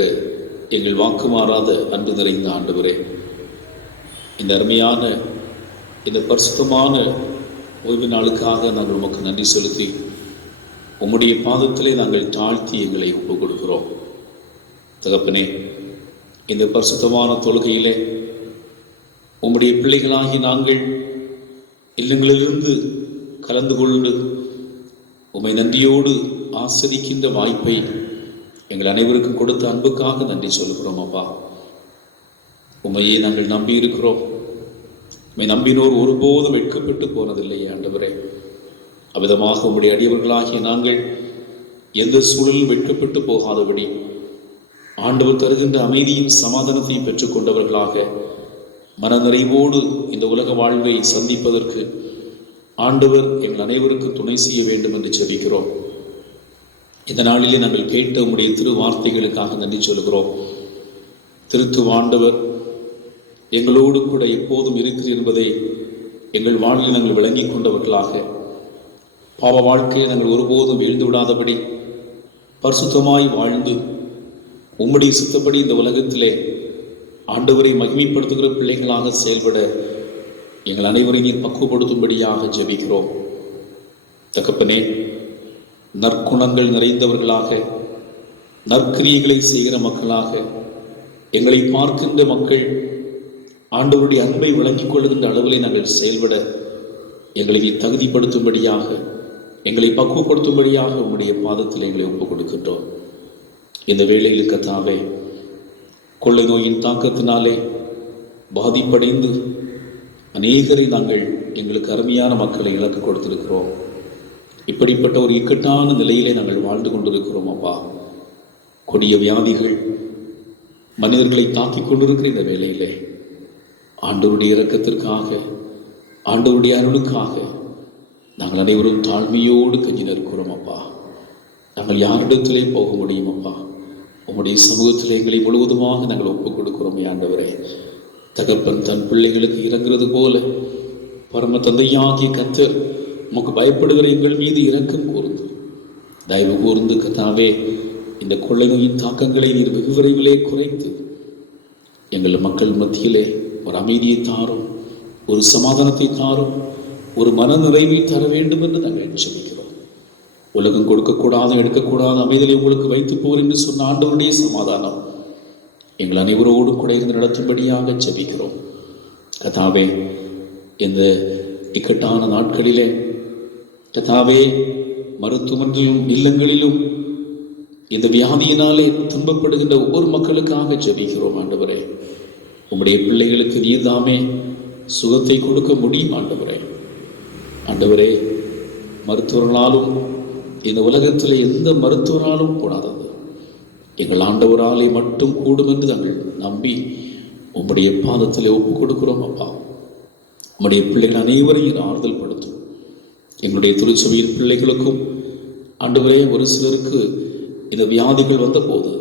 எங்கள் வாக்கு மாறாத அன்பு நிறைந்த ஆண்டவரே, இந்த அருமையான இந்த பரிசுத்தமான ஓய்வு நாளுக்காக நாங்கள் உமக்கு நன்றி செலுத்தி உம்முடைய பாதத்திலே நாங்கள் தாழ்த்தி எங்களை ஒப்புக் கொடுக்கிறோம். தகப்பனே, இந்த பரிசுத்தமான தொழுகையிலே உம்முடைய பிள்ளைகளாகி நாங்கள் இல்லங்களிலிருந்து கலந்து கொண்டு உம்மை நன்றியோடு ஆஸ்வதிக்கின்ற வாய்ப்பை எங்கள் அனைவருக்கும் கொடுத்த அன்புக்காக நன்றி சொல்கிறோம். அப்பா, உம்மையே நாங்கள் நம்பி இருக்கிறோம். உம்மை நம்பினோர் ஒருபோதும் வெட்கப்பட்டு போனதில்லை ஆண்டவரே. அவ்விதமாக உம்முடைய அடியவர்களாகிய நாங்கள் எந்த சூழலில் வெட்கப்பட்டு போகாதபடி ஆண்டவர் தருகின்ற அமைதியும் சமாதானத்தையும் பெற்றுக்கொண்டவர்களாக மனநிறைவோடு இந்த உலக வாழ்வை சந்திப்பதற்கு ஆண்டவர் எங்கள் அனைவருக்கும் துணை செய்ய வேண்டும் என்று ஜெபிக்கிறோம். இந்த நாளிலே நாங்கள் கேட்ட உம்முடைய திரு வார்த்தைகளுக்காக நன்றி சொல்கிறோம். திருத்துவ ஆண்டவர் எங்களோடு கூட எப்போதும் இருக்கிறது என்பதை எங்கள் வாழ்வில் நாங்கள் விளங்கி கொண்டவர்களாக பாவ வாழ்க்கையை நாங்கள் ஒருபோதும் வீழ்ந்து விடாதபடி பரிசுத்தமாய் வாழ்ந்து உம்முடைய சித்தப்படி இந்த உலகத்திலே ஆண்டவரை மகிமைப்படுத்துகிற பிள்ளைகளாக செயல்பட எங்கள் அனைவரையும் நீர் பக்குவப்படுத்தும்படியாக ஜெபிக்கிறோம். தகப்பனே, நற்குணங்கள் நிறைந்தவர்களாக நற்கிரியைகளை செய்கிற மக்களாக எங்களை பார்க்கின்ற மக்கள் ஆண்டவருடைய அன்பை விளங்கிக் கொள்கின்ற அளவிலே நாங்கள் செயல்பட எங்களை தகுதிப்படுத்தும்படியாக எங்களை பக்குவப்படுத்தும்படியாக உம்முடைய பாதத்தில் எங்களை ஒப்புக் கொடுக்கின்றோம். இந்த வேளையில் கர்த்தாவே, கொள்ளை நோயின் தாக்கத்தினாலே பாதிப்படைந்து அநேகரை நாங்கள் எங்களுக்கு அருமையான மக்களை இழக்க கொடுத்திருக்கிறோம். இப்படிப்பட்ட ஒரு இக்கட்டான நிலையிலே நாங்கள் வாழ்ந்து கொண்டிருக்கிறோம். அப்பா, கொடிய வியாதிகள் மனிதர்களை தாக்கி கொண்டிருக்கிற இந்த வேளையிலே ஆண்டவருடைய இரக்கத்திற்காக ஆண்டவருடைய அருளுக்காக நாங்கள் அனைவரும் தாழ்மையோடு கஞ்சி நிற்கிறோம். அப்பா, நாங்கள் யாரிடத்திலே போக முடியும்? அப்பா, உம்முடைய சமூகத்தில் எங்களை முழுவதுமாக நாங்கள் ஒப்புக் கொடுக்கிறோம். ஆண்டவரே, தகப்பன் தன் பிள்ளைகளுக்கு இறங்குறது போல பரம தந்தையாகிய கர்த்தர் உமக்கு பயப்படுகிற எங்கள் மீது இரக்கம் கூர்ந்து தயவு கூர்ந்து கர்த்தாவே, இந்த கொள்ளை நோயின் தாக்கங்களை நீர் வெகு விரைவிலே குறைத்து எங்கள் மக்கள் மத்தியிலே ஒரு அமைதியை தாரும், ஒரு சமாதானத்தை தாரும், ஒரு மன நிறைவை தர வேண்டும் என்று நாங்கள் ஜெபிக்கிறோம். உலகம் கொடுக்கக்கூடாது எடுக்கக்கூடாத அமைதலை உங்களுக்கு வைத்து போர் என்று சொன்ன ஆண்டவருடைய சமாதானம் எங்கள் அனைவரோடு கூட இருந்து நடத்தும்படியாக ஜெபிக்கிறோம். கர்த்தாவே, இந்த இக்கட்டான நாட்களிலே கர்த்தாவே, மருத்துவமனையிலும் இல்லங்களிலும் இந்த வியாதியினாலே துன்பப்படுகின்ற ஒவ்வொரு மக்களுக்காக ஜெபிக்கிறோம். ஆண்டவரே, உம்முடைய பிள்ளைகளுக்கு நீர்தாமே சுகத்தை கொடுக்க முடியும். ஆண்டவரே, மருத்துவர்களாலும் இந்த உலகத்தில் எந்த மருத்துவராலும் கூடாதது எங்கள் ஆண்டவராலே மட்டும் கூடும் என்று நாங்கள் நம்பி உம்முடைய பாதத்தில் ஒப்புக் கொடுக்கிறோம். அப்பா, உம்முடைய பிள்ளைகள் அனைவரையும் ஆறுதல் படுத்தும். எங்களுடைய திருச்சபையின் பிள்ளைகளுக்கும் ஆண்டவரே, ஒரு சிலருக்கு இந்த வியாதிகள் வந்தபோது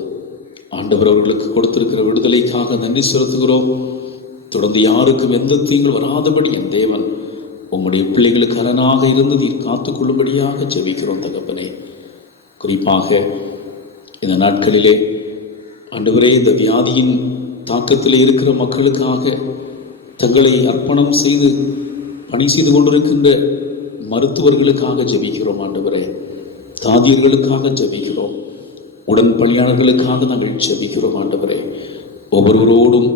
ஆண்டவர் அவர்களுக்கு கொடுத்திருக்கிற விடுதலைக்காக நன்றி செலுத்துகிறோம். தொடர்ந்து யாருக்கும் எந்த தீங்கு வராதபடி என் தேவன் உம்முடைய பிள்ளைகளுக்கு அரணாக இருந்து நீர் காத்துக்கொள்ளும்படியாக ஜெபிக்கிறோம் தகப்பனே. குறிப்பாக இந்த நாட்களிலே ஆண்டவரே, இந்த வியாதியின் தாக்கத்தில் இருக்கிற மக்களுக்காக தங்களை அர்ப்பணம் செய்து பணி செய்து கொண்டிருக்கின்ற மருத்துவர்களுக்காக ஜெபிக்கிறோம் ஆண்டவரே. தாதியர்களுக்காக ஜெபிக்கிறோம். உடன் பணியாளர்களுக்காக நாங்கள் ஜெபிக்கிறோம் ஆண்டவரே. ஒவ்வொருவரோடும்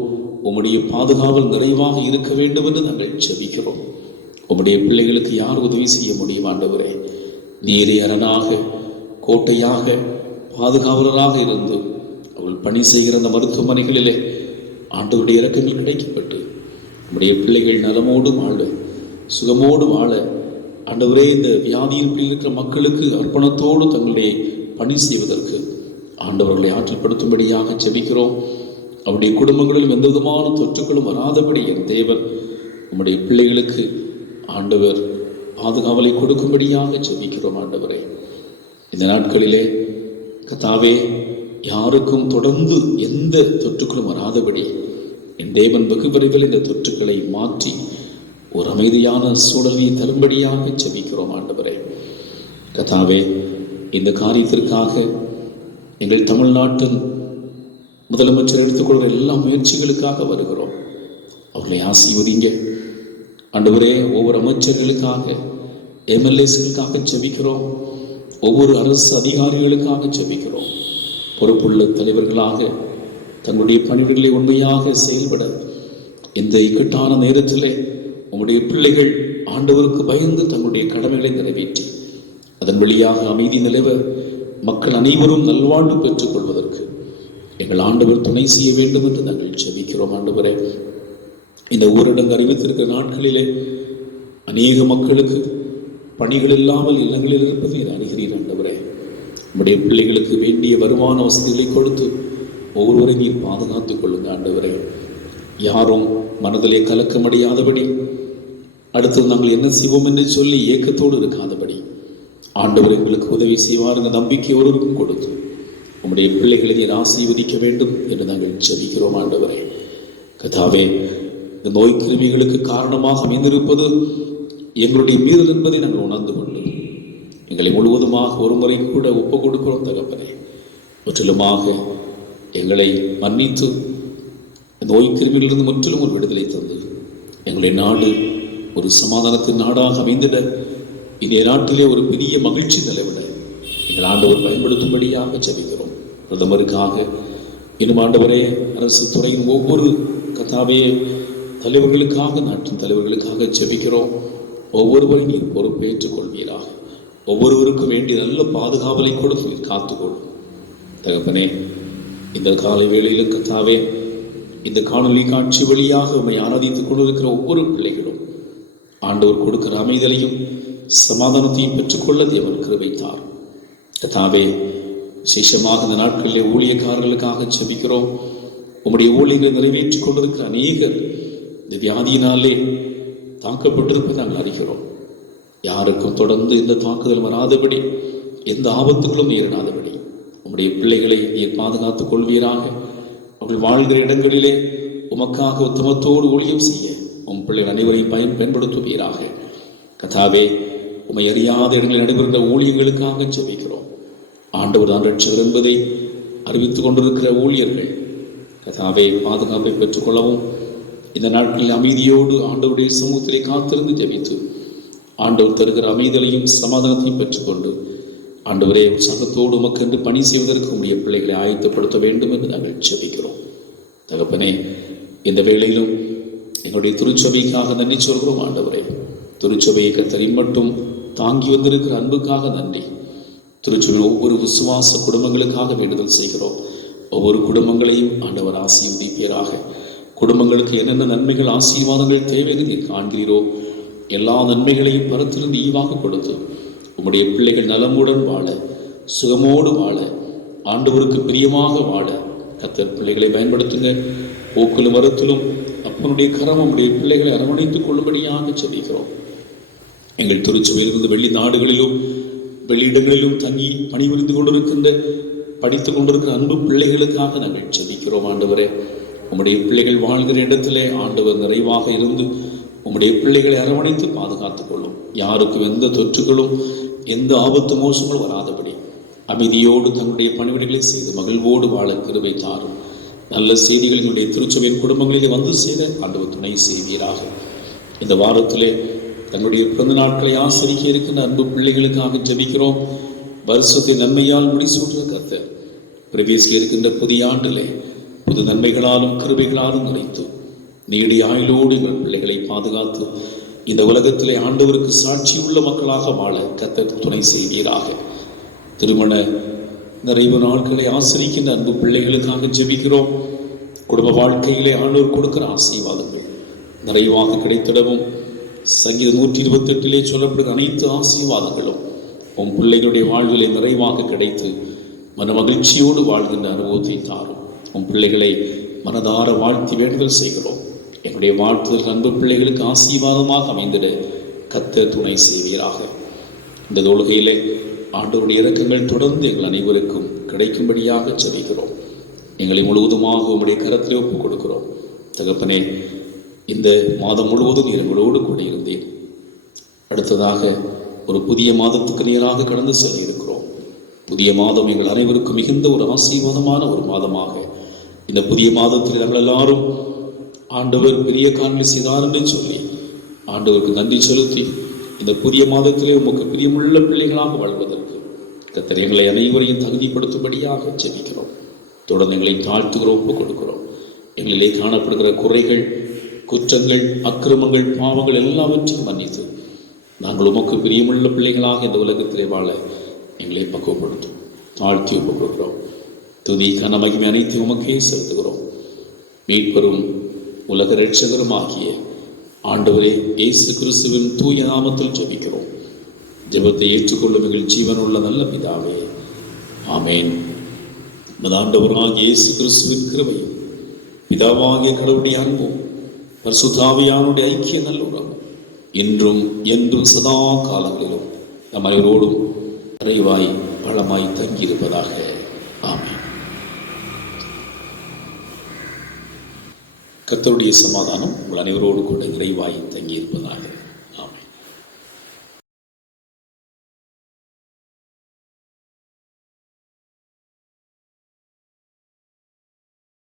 உம்முடைய பாதுகாவல் நிறைவாக இருக்க வேண்டும் என்று நாங்கள் ஜெபிக்கிறோம். உம்முடைய பிள்ளைகளுக்கு யார் உதவி செய்ய முடியும் ஆண்டவரே? நீரே அரணாக, கோட்டையாக, பாதுகாவலராக இருந்து அவள் பணி செய்கிற அந்த மருத்துவமனைகளிலே ஆண்டவருடைய இரக்கங்கள் கிடைக்கப்பட்டு நம்முடைய பிள்ளைகள் நலமோடு வாழ, சுகமோடு வாழ ஆண்டவரே, இந்த வியாதியில் இருக்கிற மக்களுக்கு அர்ப்பணத்தோடு தங்களுடைய பணி செய்வதற்கு ஆண்டவர்களை ஆற்றல்படுத்தும்படியாக ஜெபிக்கிறோம். அவருடைய குடும்பங்களிலும் எந்த விதமான தொற்றுக்களும் வராதபடி என் தேவன் உம்முடைய பிள்ளைகளுக்கு ஆண்டவர் பாதுகாவலை கொடுக்கும்படியாக ஜெபிக்கிறோம் ஆண்டவரே. இந்த நாட்களிலே கர்த்தாவே, யாருக்கும் தொடர்ந்து எந்த தொற்றுக்களும் வராதபடி என் தேவன் வெகு விரைவில் இந்த தொற்றுக்களை மாற்றி ஒரு அமைதியான சூழலை தரும்படியாக ஜெபிக்கிறோம் ஆண்டவரே. கர்த்தாவே, இந்த காரியத்திற்காக எங்கள் தமிழ்நாட்டின் முதலமைச்சர் எடுத்துக்கொள்கிற எல்லா முயற்சிகளுக்காக வருகிறோம். அவர்களை ஆசீர்வதிங்க ஆண்டவரே. ஒவ்வொரு அமைச்சர்களுக்காக, எம்எல்ஏஸ்களுக்காக ஜெபிக்கிறோம். ஒவ்வொரு அரசு அதிகாரிகளுக்காக ஜெபிக்கிறோம். பொறுப்புள்ள தலைவர்களாக தங்களுடைய பணிகளை உண்மையாக செயல்பட இந்த இக்கட்டான நேரத்திலே உம்முடைய பிள்ளைகள் ஆண்டவருக்கு பயந்து தங்களுடைய கடமைகளை நிறைவேற்றி அதன் வழியாக அமைதி நிலவ மக்கள் அனைவரும் நல்வாழ்வு பெற்றுக் கொள்வதற்கு எங்கள் ஆண்டவர் துணை செய்ய வேண்டும் என்று நாங்கள் ஜெபிக்கிறோம் ஆண்டவரே. இந்த ஊரடங்கு அறிவித்திருக்கிற நாட்களிலே அநேக மக்களுக்கு பணிகள் இல்லாமல் இல்லங்களில் இருப்பதை அறிகிறீர் ஆண்டவரே. நம்முடைய பிள்ளைகளுக்கு வேண்டிய வருமான வசதிகளை கொடுத்து ஒவ்வொருவரை நீர் பாதுகாத்துக் கொள்ளுங்க ஆண்டவரே. யாரும் மனதிலே கலக்கமடையாதபடி, அடுத்து நாங்கள் என்ன செய்வோம் என்று சொல்லி ஏக்கத்தோடு இருக்காதபடி ஆண்டவர் எங்களுக்கு உதவி செய்வார் என்ற நம்பிக்கை ஒருவருக்கும் கொடுத்து உம்முடைய பிள்ளைகளை நீர் ஆசீர்வதிக்க வேண்டும் என்று நாங்கள் ஜெபிக்கிறோம் ஆண்டவரே. கர்த்தாவே, இந்த நோய் கிருமிகளுக்கு காரணமாக அமைந்திருப்பது எங்களுடைய மீறல் என்பதை நாங்கள் உணர்ந்து கொண்டு எங்களை முழுவதுமாக ஒரு முறை கூட ஒப்பு கொடுக்கிறோம் தகப்பனே. முற்றிலுமாக எங்களை மன்னித்து நோய் கிருமிகளிலிருந்து முற்றிலும் ஒரு விடுதலை தந்து எங்களுடைய நாடு ஒரு சமாதானத்தின் நாடாக அமைந்திட, இந்திய நாட்டிலே ஒரு பெரிய மகிழ்ச்சி நிலவிட எங்கள் ஆண்டவர் பயன்படுத்தும்படியாக ஜெபிக்கிறோம். பிரதமருக்காக, இன்னும் ஆண்டவரே, அரசு துறையின் ஒவ்வொரு கர்த்தாவே தலைவர்களுக்காக, நாட்டின் தலைவர்களுக்காக ஜெபிக்கிறோம். ஒவ்வொருவரையும் நீர் பொறுப்பேற்றுக் கொள்வீராக. ஒவ்வொருவருக்கும் வேண்டிய நல்ல பாதுகாவலை கொடுத்து நீர் காத்துக்கொள்ளும் தகப்பனே. இந்த காலை வேளையிலும் கர்த்தாவே, இந்த காணொலி காட்சி வழியாக உம்மை ஆராதித்துக் கொண்டிருக்கிற ஒவ்வொரு பிள்ளைகளும் ஆண்டவர் கொடுக்கிற அமைதலையும் சமாதானத்தையும் பெற்றுக்கொள்ள தேவன் கிருபைத்தார் கர்த்தாவே. விசேஷமாக இந்த நாட்களிலே ஊழியக்காரர்களுக்காக ஜெபிக்கிறோம். உம்முடைய ஊழியர்களை நிறைவேற்றிக் கொண்டிருக்கிற அநேகர் இந்த வியாதியினாலே தாக்கப்பட்டிருப்பதை நாங்கள் அறிகிறோம். யாருக்கும் தொடர்ந்து இந்த தாக்குதல் வராதபடி, எந்த ஆபத்துகளும் நேரிடாதபடி உம்முடைய பிள்ளைகளை நீர் பாதுகாத்துக் கொள்வீராக. அவர்கள் வாழ்கிற இடங்களிலே உமக்காக உத்தமத்தோடு ஊழியம் செய்ய உம் பிள்ளைகள் அனைவரையும் பயன்படுத்துவீராக. கர்த்தாவே, உம்மை அறியாத இடங்களில் நடைபெறுகிற ஊழியர்களுக்காக ஜெபிக்கிறோம். ஆண்டவர் தான் ரட்சகர் என்பதை அறிவித்துக் கொண்டிருக்கிற ஊழியர்கள் கர்த்தாவே பாதுகாப்பை பெற்றுக்கொள்ளவும், இந்த நாட்களில் அமைதியோடு ஆண்டவருடைய சமூகத்திலே காத்திருந்து ஜெபித்து ஆண்டவர் தருகிற அமைதலையும் சமாதானத்தையும் பெற்றுக்கொண்டு ஆண்டவரே உற்சாகத்தோடு உமக்கென்று பணி செய்வதற்கு உடைய பிள்ளைகளை ஆயத்தப்படுத்த வேண்டும் என்று நாங்கள் ஜெபிக்கிறோம் தகப்பனே. இந்த வேளையிலும் எங்களுடைய திருச்சபைக்காக நன்றி சொல்கிறோம் ஆண்டவரே. திருச்சபையை கர்த்தர் மட்டும் தாங்கி வந்திருக்கிற அன்புக்காக நன்றி. திருச்சபையில் ஒவ்வொரு விசுவாச குடும்பங்களுக்காக வேண்டுதல் செய்கிறோம். ஒவ்வொரு குடும்பங்களையும் ஆண்டவர் ஆசீர்வதிப்பீராக. குடும்பங்களுக்கு என்னென்ன நன்மைகள் ஆசீர்வாதங்கள் தேவைன்னு நீர் காண்கிறீரோ எல்லா நன்மைகளையும் பரத்திலிருந்து ஈவாக கொடுத்து உம்முடைய பிள்ளைகள் நலமுடன் வாழ, சுகமோடு வாழ, ஆண்டவருக்கு பிரியமாக வாழ கர்த்தர் பிள்ளைகளை பயன்படுத்துங்க. போக்கிலும் வரத்திலும் அப்பனுடைய கரம் உம்முடைய பிள்ளைகளை அரவணைத்துக் கொள்ளும்படியாக ஜெபிக்கிறோம். எங்கள் திருச்சபையிலிருந்து வெளி நாடுகளிலும் வெளியிடங்களிலும் தங்கி பணிபுரிந்து கொண்டிருக்கின்ற படித்துக் கொண்டிருக்கிற அன்பு பிள்ளைகளுக்காக நாங்கள் ஜெபிக்கிறோம். ஆண்டவரே, உம்முடைய பிள்ளைகள் வாழ்கிற இடத்திலே ஆண்டவர் நிறைவாக இருந்து உம்முடைய பிள்ளைகளை அரவணைத்து பாதுகாத்துக் கொள்ளும். யாருக்கும் எந்த தொற்றுகளும் எந்த ஆபத்து மோசங்களும் வராதபடி அமைதியோடு தன்னுடைய பணிவிடைகளை செய்து மகிழ்வோடு வாழ கிருபை தாரும். நல்ல செய்திகள் எங்களுடைய திருச்சபையின் குடும்பங்களிலே வந்து சேர ஆண்டவர் துணை செய்வீராக. இந்த வாரத்திலே தங்களுடைய பிறந்த நாட்களை ஆசரிக்க இருக்கின்ற அன்பு பிள்ளைகளுக்காக ஜெபிக்கிறோம். வருஷத்தை நன்மையால் முடிசூட்டுற கர்த்தர் பிரவேசிக்க இருக்கின்ற புதிய ஆண்டிலே புது நன்மைகளாலும் கிருபைகளாலும் நிறைத்து நீடிய ஆயுளோடு எங்கள் பிள்ளைகளை பாதுகாத்து இந்த உலகத்திலே ஆண்டவருக்கு சாட்சியுள்ள மக்களாக வாழ கர்த்தர் துணை செய்வீராக. திருமண நிறைவு நாட்களை ஆசிரிக்கின்ற அன்பு பிள்ளைகளுக்காக ஜெபிக்கிறோம். குடும்ப வாழ்க்கையிலே ஆண்டவர் கொடுக்கிற ஆசீர்வாதங்கள் நிறைவாக கிடைத்திடவும் சங்கீதம் 128 சொல்லப்படுகிற அனைத்து ஆசீர்வாதங்களும் உன் பிள்ளைகளுடைய வாழ்விலே நிறைவாக கிடைத்து மன மகிழ்ச்சியோடு வாழ்கின்ற அனுபவத்தை தாரும். உன் பிள்ளைகளை மனதார வாழ்த்தி வேண்டுதல் செய்கிறோம். என்னுடைய வாழ்த்துதல் அன்பு பிள்ளைகளுக்கு ஆசீர்வாதமாக அமைந்திட கர்த்தர் துணை செய்வீராக. இந்த தொழுகையிலே ஆண்டவருடைய இரக்கங்கள் தொடர்ந்து எங்கள் அனைவருக்கும் கிடைக்கும்படியாக ஜெபிக்கிறோம். எங்களை முழுவதுமாக உம்முடைய கரத்திலே ஒப்புக் கொடுக்கிறோம். தகப்பனே, இந்த மாதம் முழுவதும் நீர் எங்களோடு கூட இருந்தேன். அடுத்ததாக ஒரு புதிய மாதத்துக்கு நேராக கடந்து செல்ல இருக்கிறோம். புதிய மாதம் எங்கள் அனைவருக்கும் மிகுந்த ஒரு ஆசீர்வாதமான ஒரு மாதமாக இந்த புதிய மாதத்தில் நாங்கள் எல்லாரும் ஆண்டவர் பெரிய காரியங்களை செய்தார் என்று சொல்லி ஆண்டவருக்கு நன்றி செலுத்தி இந்த புதிய மாதத்திலே உமக்கு பிரியமுள்ள பிள்ளைகளாக வாழ்வதற்கு கர்த்தர் எங்களை அனைவரையும் தகுதிப்படுத்தும்படியாக ஜெபிக்கிறோம். தொடர்ந்து எங்களை தாழ்த்துகிறோம், ஒப்புக் கொடுக்கிறோம். எங்களிலே காணப்படுகிற குறைகள், குற்றங்கள், அக்கிரமங்கள், பாவங்கள் எல்லாவற்றையும் மன்னித்து நாங்கள் உமக்கு பிரியமுள்ள பிள்ளைகளாக இந்த உலகத்திலே வாழ எங்களை பக்குவப்படுத்தும். தாழ்த்தி ஒப்புக் கொடுக்கிறோம். துதி கன மகிமை அனைத்து உமக்கே செலுத்துகிறோம். மீட்பெரும் உலக இரட்சகரும் ஆகிய ஆண்டவரே இயேசு கிறிஸ்துவின் தூய நாமத்தில் ஜெபிக்கிறோம். ஜெபத்தை ஏற்றுக்கொள்ளும் எங்கள் ஜீவனுள்ள நல்ல பிதாவே, ஆமேன். ஆண்டவராகிய இயேசு கிறிஸ்துவின் கிருபையும் பிதாவாகிய கடவுளுடைய அன்பும் பரிசுத்தாவியானுடைய ஐக்கிய நல்லுறவும் இன்றும் என்றும் சதா காலங்களிலும் நம் அனைவரோடும் நிறைவாய் பலமாய் தங்கியிருப்பதாக. ஆமென். கர்த்தருடைய சமாதானம் உங்கள் அனைவரோடு கூட நிறைவாய் தங்கியிருப்பதாக. ஆமென்.